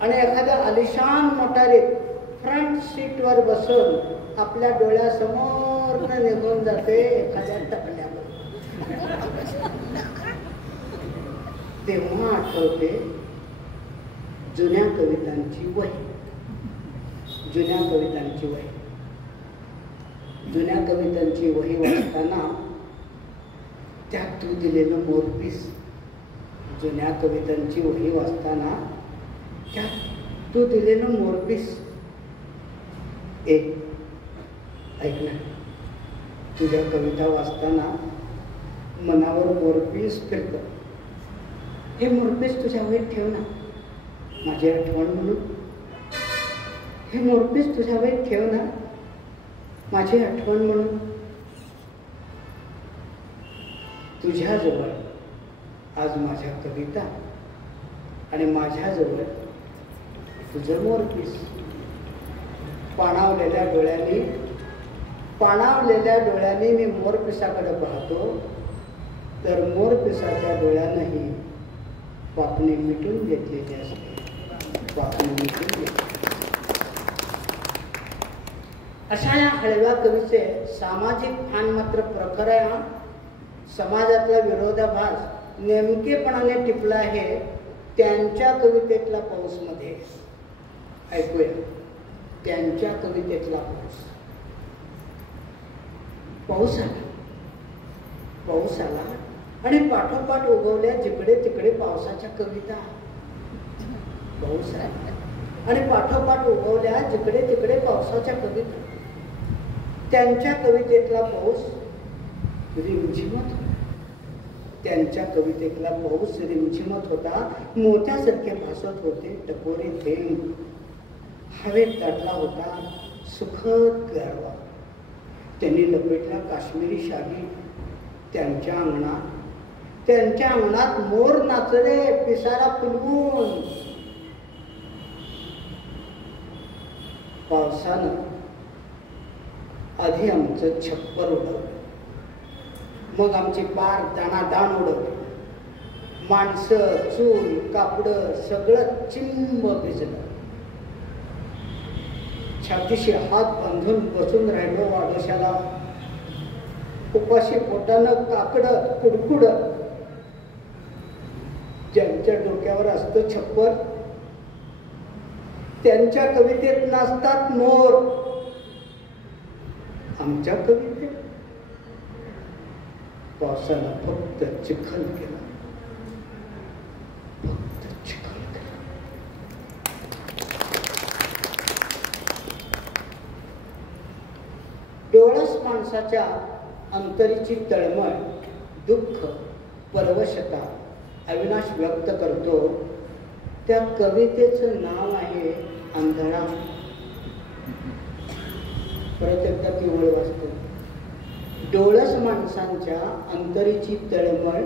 आणि एखाद्या आलिशान मोटारीत फ्रंट सीटवर बसून आपल्या डोळ्यासमोर निघून जाते एखाद्या टपल्यावर. तेव्हा आठवते जुन्या कवितांची वही, जुन्या कवितांची वही. जुन्या कवितांची वही वाचताना त्यात तू दिलेलं मोरपीस, जुन्या कवितांची वही वाचताना त्यात तू दिलेलं मोरपीस. एक ऐक ना, तुझ्या कविता वाचताना मनावर मोरपीस फिरतं. हे मोरपीस तुझ्या वहीत ठेव ना, माझी आठवण म्हणून. हे मोरपीस तुझ्या वहीत ठेव ना, माझी आठवण म्हणून. तुझ्याजवळ आज माझ्या कविता आणि माझ्याजवळ तुझं मोरपीस. पाणावलेल्या डोळ्यांनी मी मोरपिसाकडे पाहतो, तर मोरपिसाच्या डोळ्यानंही पापणी मिटून घेतलेली असते, पापणी मिटून घेतली. अशा या हळव्या कवीचे सामाजिक भान मात्र प्रखर आहे. समाजातला विरोधाभास नेमकेपणाने टिपला आहे त्यांच्या कवितेतला पाऊसमध्ये. ऐकूया त्यांच्या कवितेतला पाऊस. पाऊस आला, पाऊस आला आणि पाठोपाठ उगवल्या जिकडे तिकडे पावसाच्या कविता. पाऊस आला, आणि पाठोपाठ उगवल्या जिकडे तिकडे पावसाच्या कविता. त्यांच्या कवितेतला पाऊस रिमझिमत होता. त्यांच्या कवितेतला पाऊस रिमझिमत होता, मोत्यासारखे भासत होते टपोरे थेंब. हवेत दाटला होता सुखद गारवा. त्यांनी लपेटला काश्मीरी शाली. त्यांच्या अंगणात मोर नाचले पिसारा फुलवून. पावसानं आधी आमचं छप्पर उडवलं, मग आमची पार दाणादाण उडवली. माणसं, चूल, कापडं सगळं चिंब भिजलं. छातीशी हात बांधून बसून राहिलो वाढोशाला. उपाशी पोटानं काकडं कुडकुड. ज्यांच्या डोक्यावर असतं छप्पर त्यांच्या कवितेत नाचतात मोर. आमच्या कवितेत पावसाला फक्त चिखल केला, फक्त चिखल केला. डोळस माणसाच्या अंतरीची तळमळ, दुःख, परवशता अविनाश व्यक्त करतो. त्या कवितेचं नाव आहे आंधळा. परत एकदा केवळ वाचतो. डोळस माणसांच्या अंतरीची तळमळ,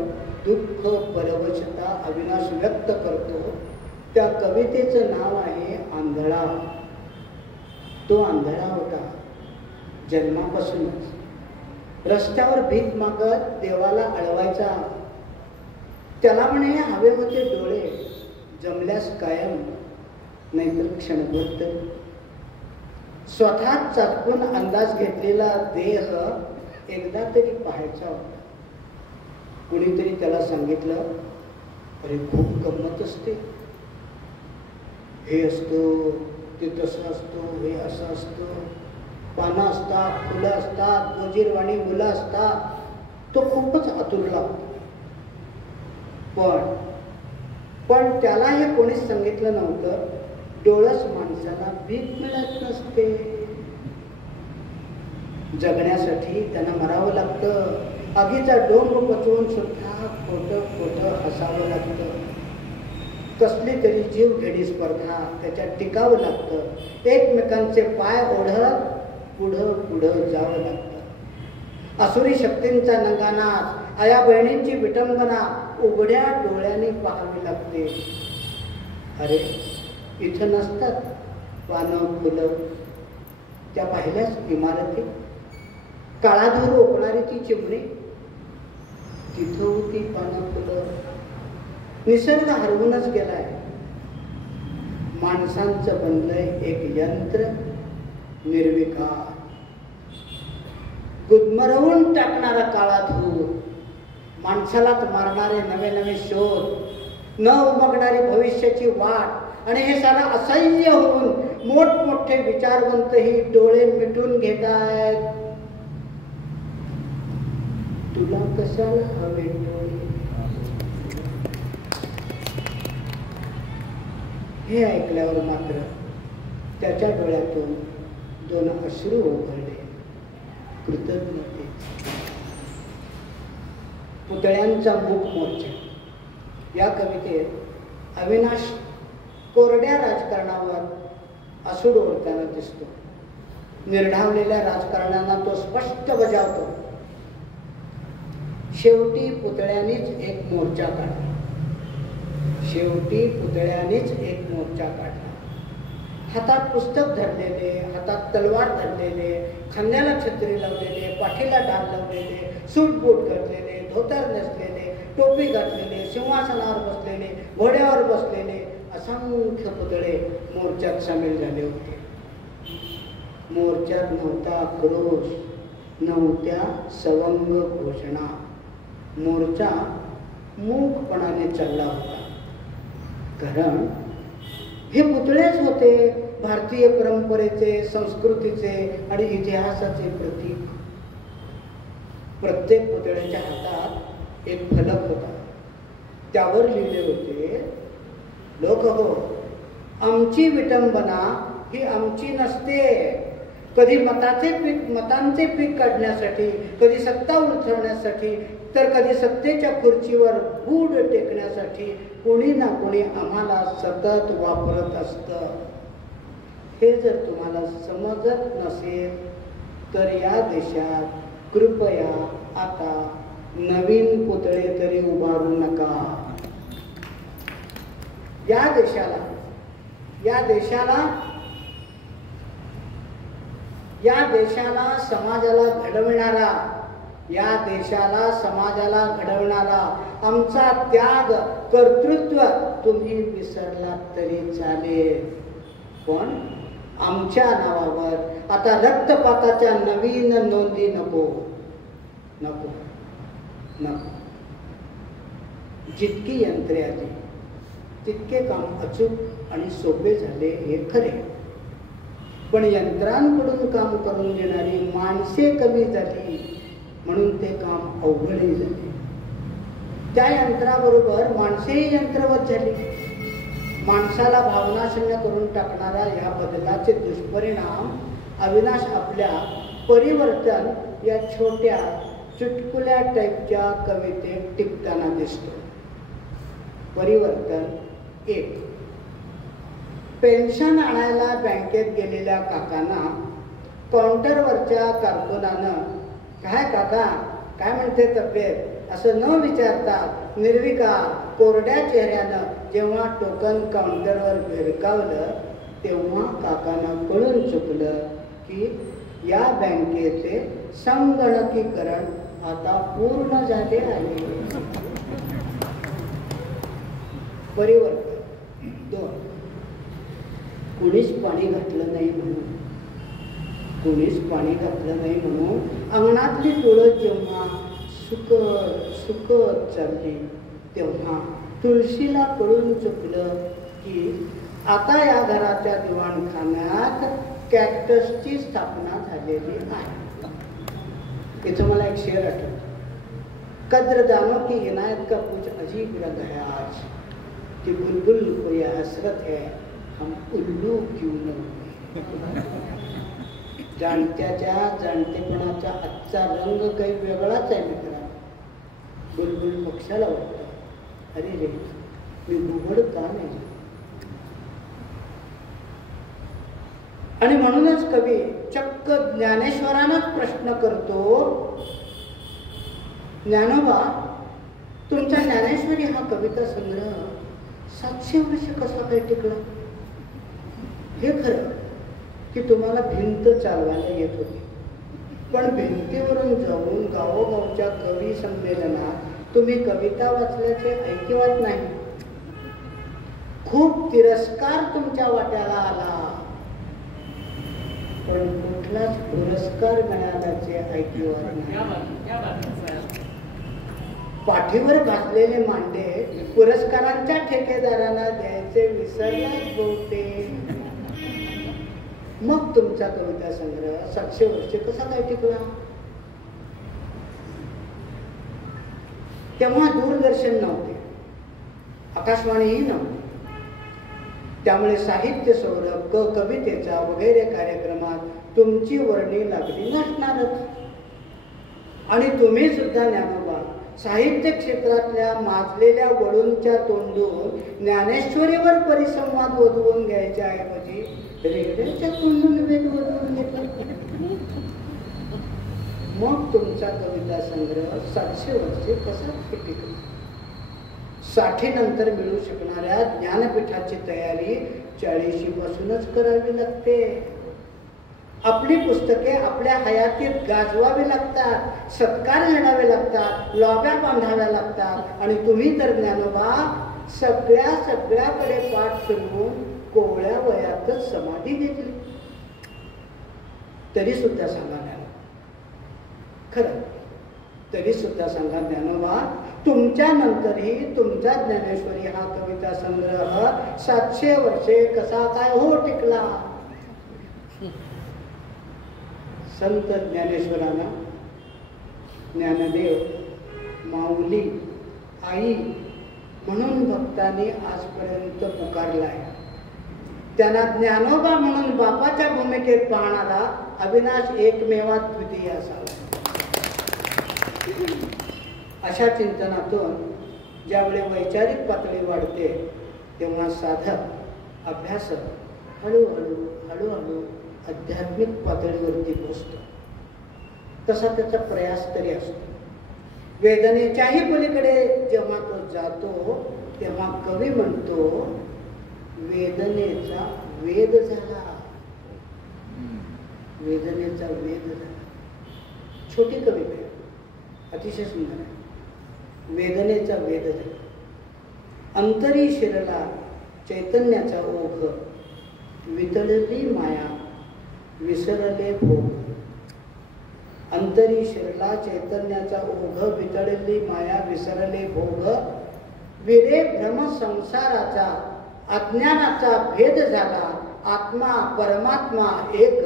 दुःख, परवशता अविनाश व्यक्त करतो. त्या कवितेचं नाव आहे आंधळा. तो आंधळा होता जन्मापासूनच. रस्त्यावर भीक मागत देवाला अडवायचा. त्याला म्हणे हवे होते डोळे, जमल्यास कायम नाहीतर क्षणभर तरी. स्वतः चाटकून अंदाज घेतलेला देह एकदा तरी पाहायचा होता. कुणीतरी त्याला सांगितलं, अरे खूप गंमत असते, हे असतो ते तसं असतो, हे असं असतं, पानं असतात, फुलं असतात, गोजीरवाणी मुलं असतात. तो खूपच आतुरला होता. पण त्याला हे कोणीच सांगितलं नव्हतं, डोळस माणसाला भीक मिळत नसते. जगण्यासाठी त्यांना मरावं लागतं. आगीचा डोंग पचवून सुद्धा खोटं खोटं हसावं लागतं. कसली तरी जीवघेणी स्पर्धा त्याच्यात टिकावं लागतं. एकमेकांचे पाय ओढत पुढं पुढं जावं लागतं. असुरी शक्तींचा नंगानाच, आया बहिणींची विटंबना उघड्या डोळ्याने पाहावी लागते. अरे इथं नसतात पानं फुलं, त्या पाहिल्यास इमारती, काळाधूर ओकणारी ती चिमणी, तिथं होती पानं फुलं. निसर्ग हरवूनच गेलाय. माणसांचं बनलंय एक यंत्र निर्विकार, गुदमरवून टाकणारा काळाधूर, माणसालाच मारणारे नवे नवे शोध, न उमगणारी भविष्याची वाट. आणि हे सारं असह्य होऊन मोठमोठे विचारवंतही डोळे मिटून घेतायत. तुला कशाला हवे डोळे? हे ऐकल्यावर मात्र त्याच्या डोळ्यातून दोन अश्रू ओघळले, कृतज्ञते. पुतळ्यांचा मूक मोर्चा या कवितेत अविनाश कोरड्या राजकारणावर असूड ओढताना दिसतो. निर्ढावलेल्या राजकारणांना तो स्पष्ट बजावतो. शेवटी पुतळ्यांनीच एक मोर्चा काढला. शेवटी पुतळ्यांनीच एक मोर्चा काढला. हातात पुस्तक धरलेले, हातात तलवार धरलेले, खांद्याला छत्री लावलेले, पाठीला डाल लावलेले, सूट बूट घातलेले, धोतर नेसलेले, टोपी घातलेले, सिंहासनावर बसलेले, घोड्यावर बसलेले असंख्य पुतळे मोर्चात सामील झाले होते. मोर्चात नव्हता आक्रोश, नव्हत्या सवंग घोषणा. मोर्चा मूकपणाने चालला होता. कारण हे पुतळेच होते भारतीय परंपरेचे, संस्कृतीचे आणि इतिहासाचे प्रतीक. प्रत्येक पुतळ्याच्या हातात एक फलक होता. त्यावर लिहिले होते, लोक हो, आमची विटंबना ही आमची नसते. कधी मतांचे पीक काढण्यासाठी, कधी सत्ता उलथवण्यासाठी, तर कधी सत्तेच्या खुर्चीवर गूढ टेकण्यासाठी कोणी ना कोणी आम्हाला सतत वापरत असतं. हे जर तुम्हाला समजत नसेल तर या देशात कृपया आता नवीन पुतळे तरी उभारू नका. या देशाला समाजाला घडवणारा आमचा त्याग, कर्तृत्व तुम्ही विसरलात तरी चालेल, पण आमच्या नावावर आता रक्तपाताच्या नवीन नोंदी नको. जितकी यंत्रे आली तितके काम अचूक आणि सोपे झाले हे खरे, पण यंत्रांकडून काम करून घेणारी माणसे कमी झाली म्हणून ते काम अवघडही झाले. त्या यंत्राबरोबर माणसेही यंत्रवत झाली. माणसाला भावनाशून्य करून टाकणारा या बदलाचे दुष्परिणाम अविनाश आपल्या परिवर्तन या छोट्या चुटकुल्या टाईपच्या कवितेत टिपताना दिसतो. परिवर्तन 1. पेन्शन आणायला बँकेत गेलेल्या काकांना काउंटरवरच्या कारकुनानं काय काका काय म्हणते तब्येत असं न विचारता निर्विकार कोरड्या चेहऱ्यानं जेव्हा टोकन काउंटरवर भिरकावलं तेव्हा काकांना कळून चुकलं की या बँकेचे संगणकीकरण आता पूर्ण झाले आहे. परिवर्तन 2. कुणीच पाणी घातलं नाही म्हणून अंगणातली तुळस जेव्हा सुकत चालली तेव्हा तुळशीला कळून चुकलं की आता या घराच्या दिवाणखान्यात कॅक्टसची स्थापना झालेली आहे. इथं मला एक शेर आठवतो. कद्र दानो की इनायत का कुछ अजीब रंग है आज, कि बुलबुल को यह हसरत है हम उल्लू क्यों न हुए. जाणत्याच्या जाणतेपणाचा आजचा रंग काही वेगळाच आहे मित्रा. बुलबुल पक्षाला वाटतं अरे रे मी घुबड का नाही. आणि म्हणूनच कवी चक्क ज्ञानेश्वरांनाच प्रश्न करतो, ज्ञानोबा तुमच्या ज्ञानेश्वरी हा कविता संग्रह 700 वर्ष कसा काय टिकला. हे खरं की तुम्हाला भिंत चालवायला येत होती, पण भिंतीवरून जाऊन गावोगावच्या कवी संमेलनात तुम्ही कविता वाचल्याचे ऐकिवात नाही. खूप तिरस्कार तुमच्या वाट्याला आला, पण कुठलाच पुरस्कार मिळाल्याचे ऐकिवात नाही. पाठीवर घातलेले मांडे पुरस्कारांच्या ठेकेदारांना द्यायचे विसरलाच बहुतेक. मग तुमचा कविता संग्रह 700 वर्षे कसा काय टिकला. तेव्हा दूरदर्शन नव्हते, आकाशवाणीही नव्हती, त्यामुळे साहित्य सौरभ कवितेचा वगैरे कार्यक्रमात तुमची वर्णी लागली नसणारच. आणि तुम्ही सुद्धा ज्ञानोबा साहित्य क्षेत्रातल्या माजलेल्या वळूंच्या तोंडून ज्ञानेश्वरीवर परिसंवाद वधवून घ्यायच्या ऐवजी रेड्याच्या तोंडून वेग वधवून घेतला. मग तुमचा कविता संग्रह 700 वर्षे कसा टिकला. 60 नंतर मिळू शकणाऱ्या ज्ञानपीठाची तयारी 40 पासूनच करावी लागते. आपली पुस्तके आपल्या हयातीत गाजवावी लागतात, सत्कार घडावे लागतात, लॉब्या बांधाव्या लागतात. आणि तुम्ही तर ज्ञानोबा सगळ्याकडे पाठ फिरवून कोवळ्या वयातच समाधी घेतली. तरी सुद्धा सांगा ज्ञानोबा, खरं तरी सुद्धा सांगा ज्ञानोबा, तुमच्या नंतरही तुमचा ज्ञानेश्वरी हा कविता संग्रह 700 वर्षे कसा काय हो टिकला. संत ज्ञानेश्वरांना ज्ञानदेव, माऊली, आई म्हणून भक्तांनी आजपर्यंत पुकारलाय. त्यांना ज्ञानोबा म्हणून बापाच्या भूमिकेत पाहणारा अविनाश एकमेवा द्वितीय असावा. अशा चिंतनातून ज्यावेळी वैचारिक पातळी वाढते तेव्हा साधक अभ्यासक हळूहळू आध्यात्मिक पातळीवरती पोचतो. तसा त्याचा प्रयास तरी असतो. वेदनेच्याही पलीकडे जेव्हा तो जातो तेव्हा कवी म्हणतो वेदनेचा वेद झाला. वेदनेचा वेद झाला. छोटी कविता आहे, अतिशय सुंदर आहे. वेदनेचा वेद झाला. अंतरी शिरला चैतन्याचा ओघ, वितळली माया विसरले भोग. अंतरी शिरला चैतन्याचा ओघ, वितळली माया विसरले भोग. विरे भ्रम संसाराचा अज्ञानाचा भेद झाला. आत्मा परमात्मा एक,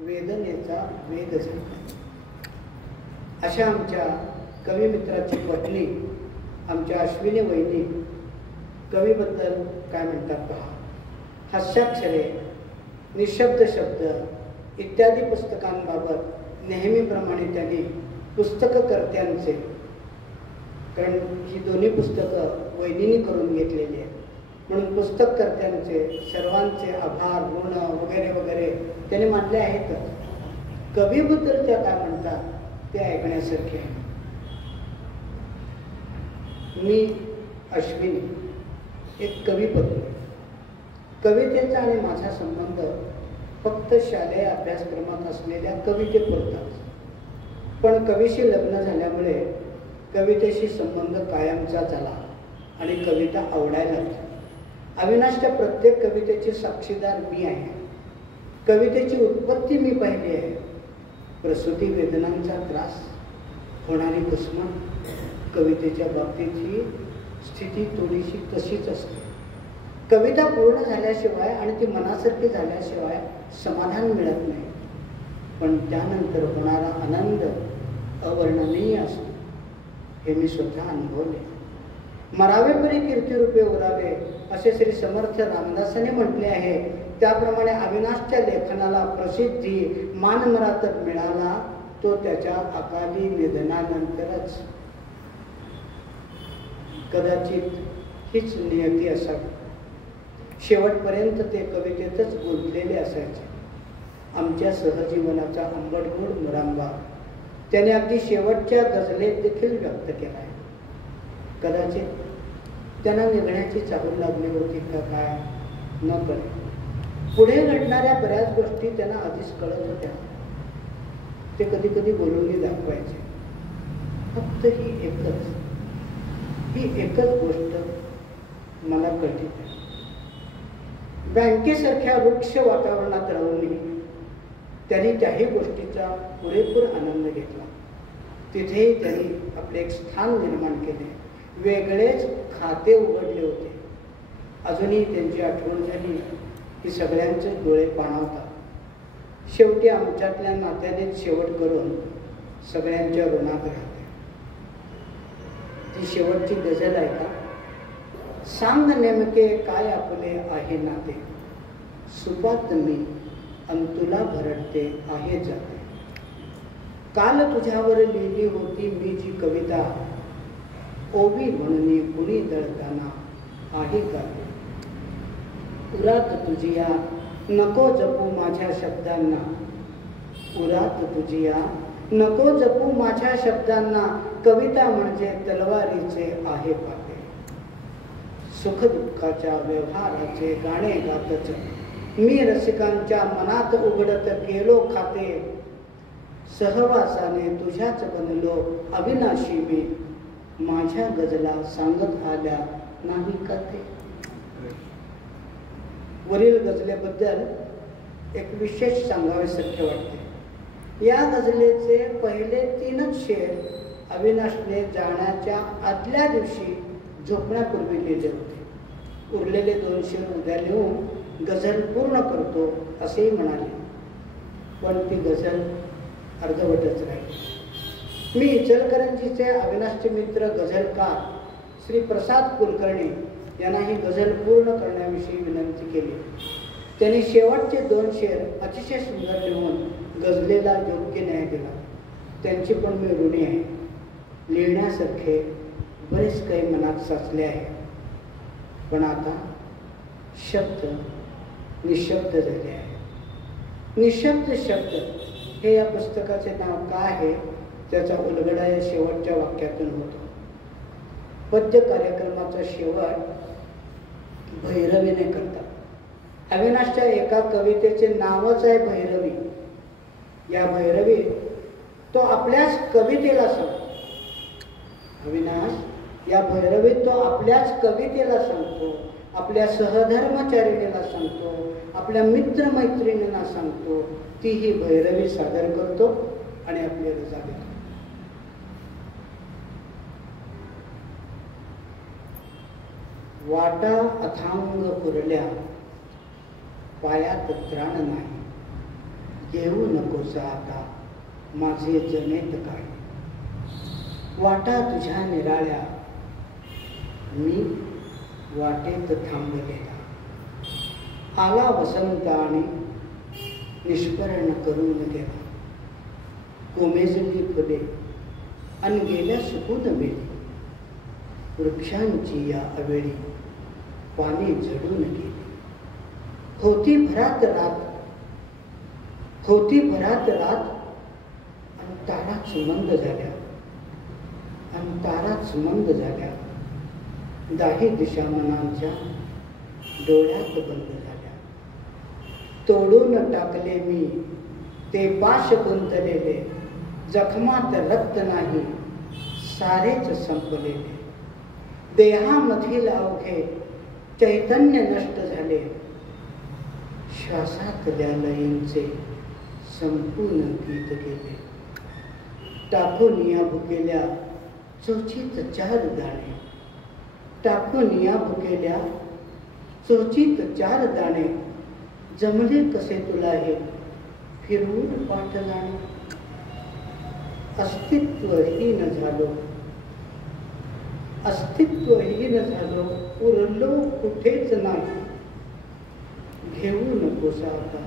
वेदनेचा वेद झाला. अशा आमच्या कवी मित्राची पत्नी आमच्या अश्विनी वहिनी कवीबद्दल काय म्हणतात पहा. हास्याक्षरे, निशब्द शब्द इत्यादी पुस्तकांबाबत नेहमीप्रमाणे त्यांनी पुस्तककर्त्यांचे, कारण ही दोन्ही पुस्तकं वहिनींनी करून घेतलेली आहेत, म्हणून पुस्तककर्त्यांचे सर्वांचे आभार ऋण वगैरे वगैरे त्यांनी मानले आहेतच. कवीबद्दल त्या काय म्हणतात ते ऐकण्यासारखे आहे. मी अश्विनी एक कवी पत्नी. कवितेचा आणि माझा संबंध फक्त शालेय अभ्यासक्रमात असलेल्या कवितेपुरताच, पण कवीशी लग्न झाल्यामुळे कवितेशी संबंध कायमचा झाला आणि कविता आवडायला लागली. अविनाशच्या प्रत्येक कवितेची साक्षीदार मी आहे. कवितेची उत्पत्ती मी पाहिली आहे. प्रसूती वेदनांचा त्रास, होणारी कुसमन, कवितेच्या बाबतीतही स्थिती थोडीशी तशीच असते. कविता पूर्ण झाल्याशिवाय आणि ती मनासारखी झाल्याशिवाय समाधान मिळत नाही, पण त्यानंतर होणारा आनंद अवर्णनीय असतो. हे मी स्वतः अनुभवले. मरावे परी कीर्तिरूपे उरावे असे श्री समर्थ रामदासांनी म्हटले आहे. त्याप्रमाणे अविनाशच्या लेखनाला प्रसिद्धी मानमरातब मिळाला तो त्याच्या अकाली निधनानंतरच. कदाचित हीच नियती असावी. शेवटपर्यंत ते कवितेतच गुंतलेले असायचे. आमच्या सहजीवनाचा आंबटगोड मुरांबा त्याने अगदी शेवटच्या गझलेत देखील व्यक्त केला आहे. कदाचित त्यांना निघण्याची चाहूल लागली होती का काय न कळे. पुढे घडणाऱ्या बऱ्याच गोष्टी त्यांना आधीच कळत होत्या. ते कधी कधी बोलूनही दाखवायचे. फक्त ही एकच गोष्ट मला कळली. बँकेसारख्या वृक्ष वातावरणात राहूनही त्यांनी त्याही गोष्टीचा पुरेपूर आनंद घेतला. तिथेही त्यांनी आपले एक स्थान निर्माण केले. वेगळेच खाते उघडले होते. अजूनही त्यांची आठवण झाली की सगळ्यांचे डोळे पाणावतात. शेवटी आमच्यातल्या नात्यानेच शेवट करून सगळ्यांच्या ऋणात राहते. ती शेवटची गझल आहे का. सांग नेमके काय आपले आहे नाते, सुपात मी अन तुला भरडते आहे जाते. काल तुझ्यावर लिहिली होती मी जी कविता, ओवी म्हणून कुणी दळताना आहे का. उरात तुझिया नको जपू माझ्या शब्दांना, उरात तुझिया नको जपू माझ्या शब्दांना. कविता म्हणजे तलवारीचे आहे पाते. सुख दुःखाच्या व्यवहाराचे गाणे गातच मी रसिकांच्या मनात उघडत गेलो खाते. सहवासाने तुझ्याच बनलो अविनाशी मी, माझ्या गजला सांगत आल्या नाही का ते. वरील गझलेबद्दल एक विशेष सांगावेसारखे वाटते. या गझलेचे पहिले 3च शेर अविनाशने जाण्याच्या आदल्या दिवशी झोपण्यापूर्वी लिहिले होते. उरलेले 2 शेर उद्या लिहून गझल पूर्ण करतो असेही म्हणाले, पण ती गझल अर्धवटच राहिली. मी इचलकरंजीचे अविनाशचे मित्र गझलकार श्री प्रसाद कुलकर्णी यांना ही गझल पूर्ण करण्याविषयी विनंती केली. त्यांनी शेवटचे 2 शेर अतिशय सुंदर लिहून गझलेला योग्य न्याय दिला. त्यांची पण मी ऋणी आहे. लिहिण्यासारखे बरेच काही मनात साचले आहे, पण आता शब्द निशब्द झाले आहे. निशब्द शब्द हे या पुस्तकाचे नाव का आहे त्याचा उलगडा या शेवटच्या वाक्यातून होतो. पद्य कार्यक्रमाचा शेवट भैरवीने करतात. अविनाशच्या एका कवितेचे नावच आहे भैरवी. या भैरवी तो आपल्याच कवितेला सांगतो. अविनाश या भैरवीत तो आपल्याच कवितेला सांगतो, आपल्या सहधर्मचारिणीला सांगतो, आपल्या मित्रमैत्रिणींना सांगतो. ती ही भैरवी सादर करतो आणि आपली रजा घेतो. वाटा अथांग पुरल्या, पायात त्राण नाही. घेऊ नकोस आता माझे जनेत काय. वाटा तुझ्या निराळ्या, मी वाटेत थांबलेला. आला वसंत आणि निष्पर्ण करून गेला. कोमेजली फुले अन गेल्या सुकून मेली. वृक्षांची या अवेळी पाने झडून गेली. होती भरात रात, होती भरात रात, आणि ताराच मंद झाल्या, आणि ताराच मंद झाल्या. दाही दिशा मनांच्या डोळ्यात बंद झाल्या. तोडून टाकले मी ते पाश गुंतलेले. जखमात रक्त नाही सारेच संपलेले. देहामधील अवघे चैतन्य नष्ट झाले. श्वासातल्या लयींचे संपूर्ण गीत गेले. टाकून या भुकेल्या चोचीत 4 दाणे. टाकून या भुकेल्या चोचीत 4 दाणे. जमले कसे तुला हे फिरवून पाठ जाणे. अस्तित्वहीन झालो, अस्तित्वहीन झालो, उरलो कुठेच नाही. घेऊ नकोस आता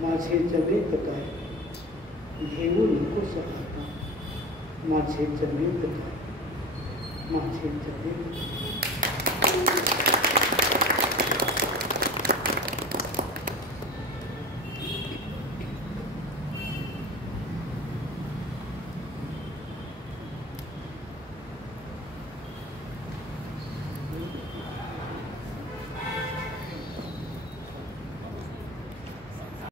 माझे जमेत काय. घेऊ नकोस आता माझे जमेत काय. माझे जमेत काय.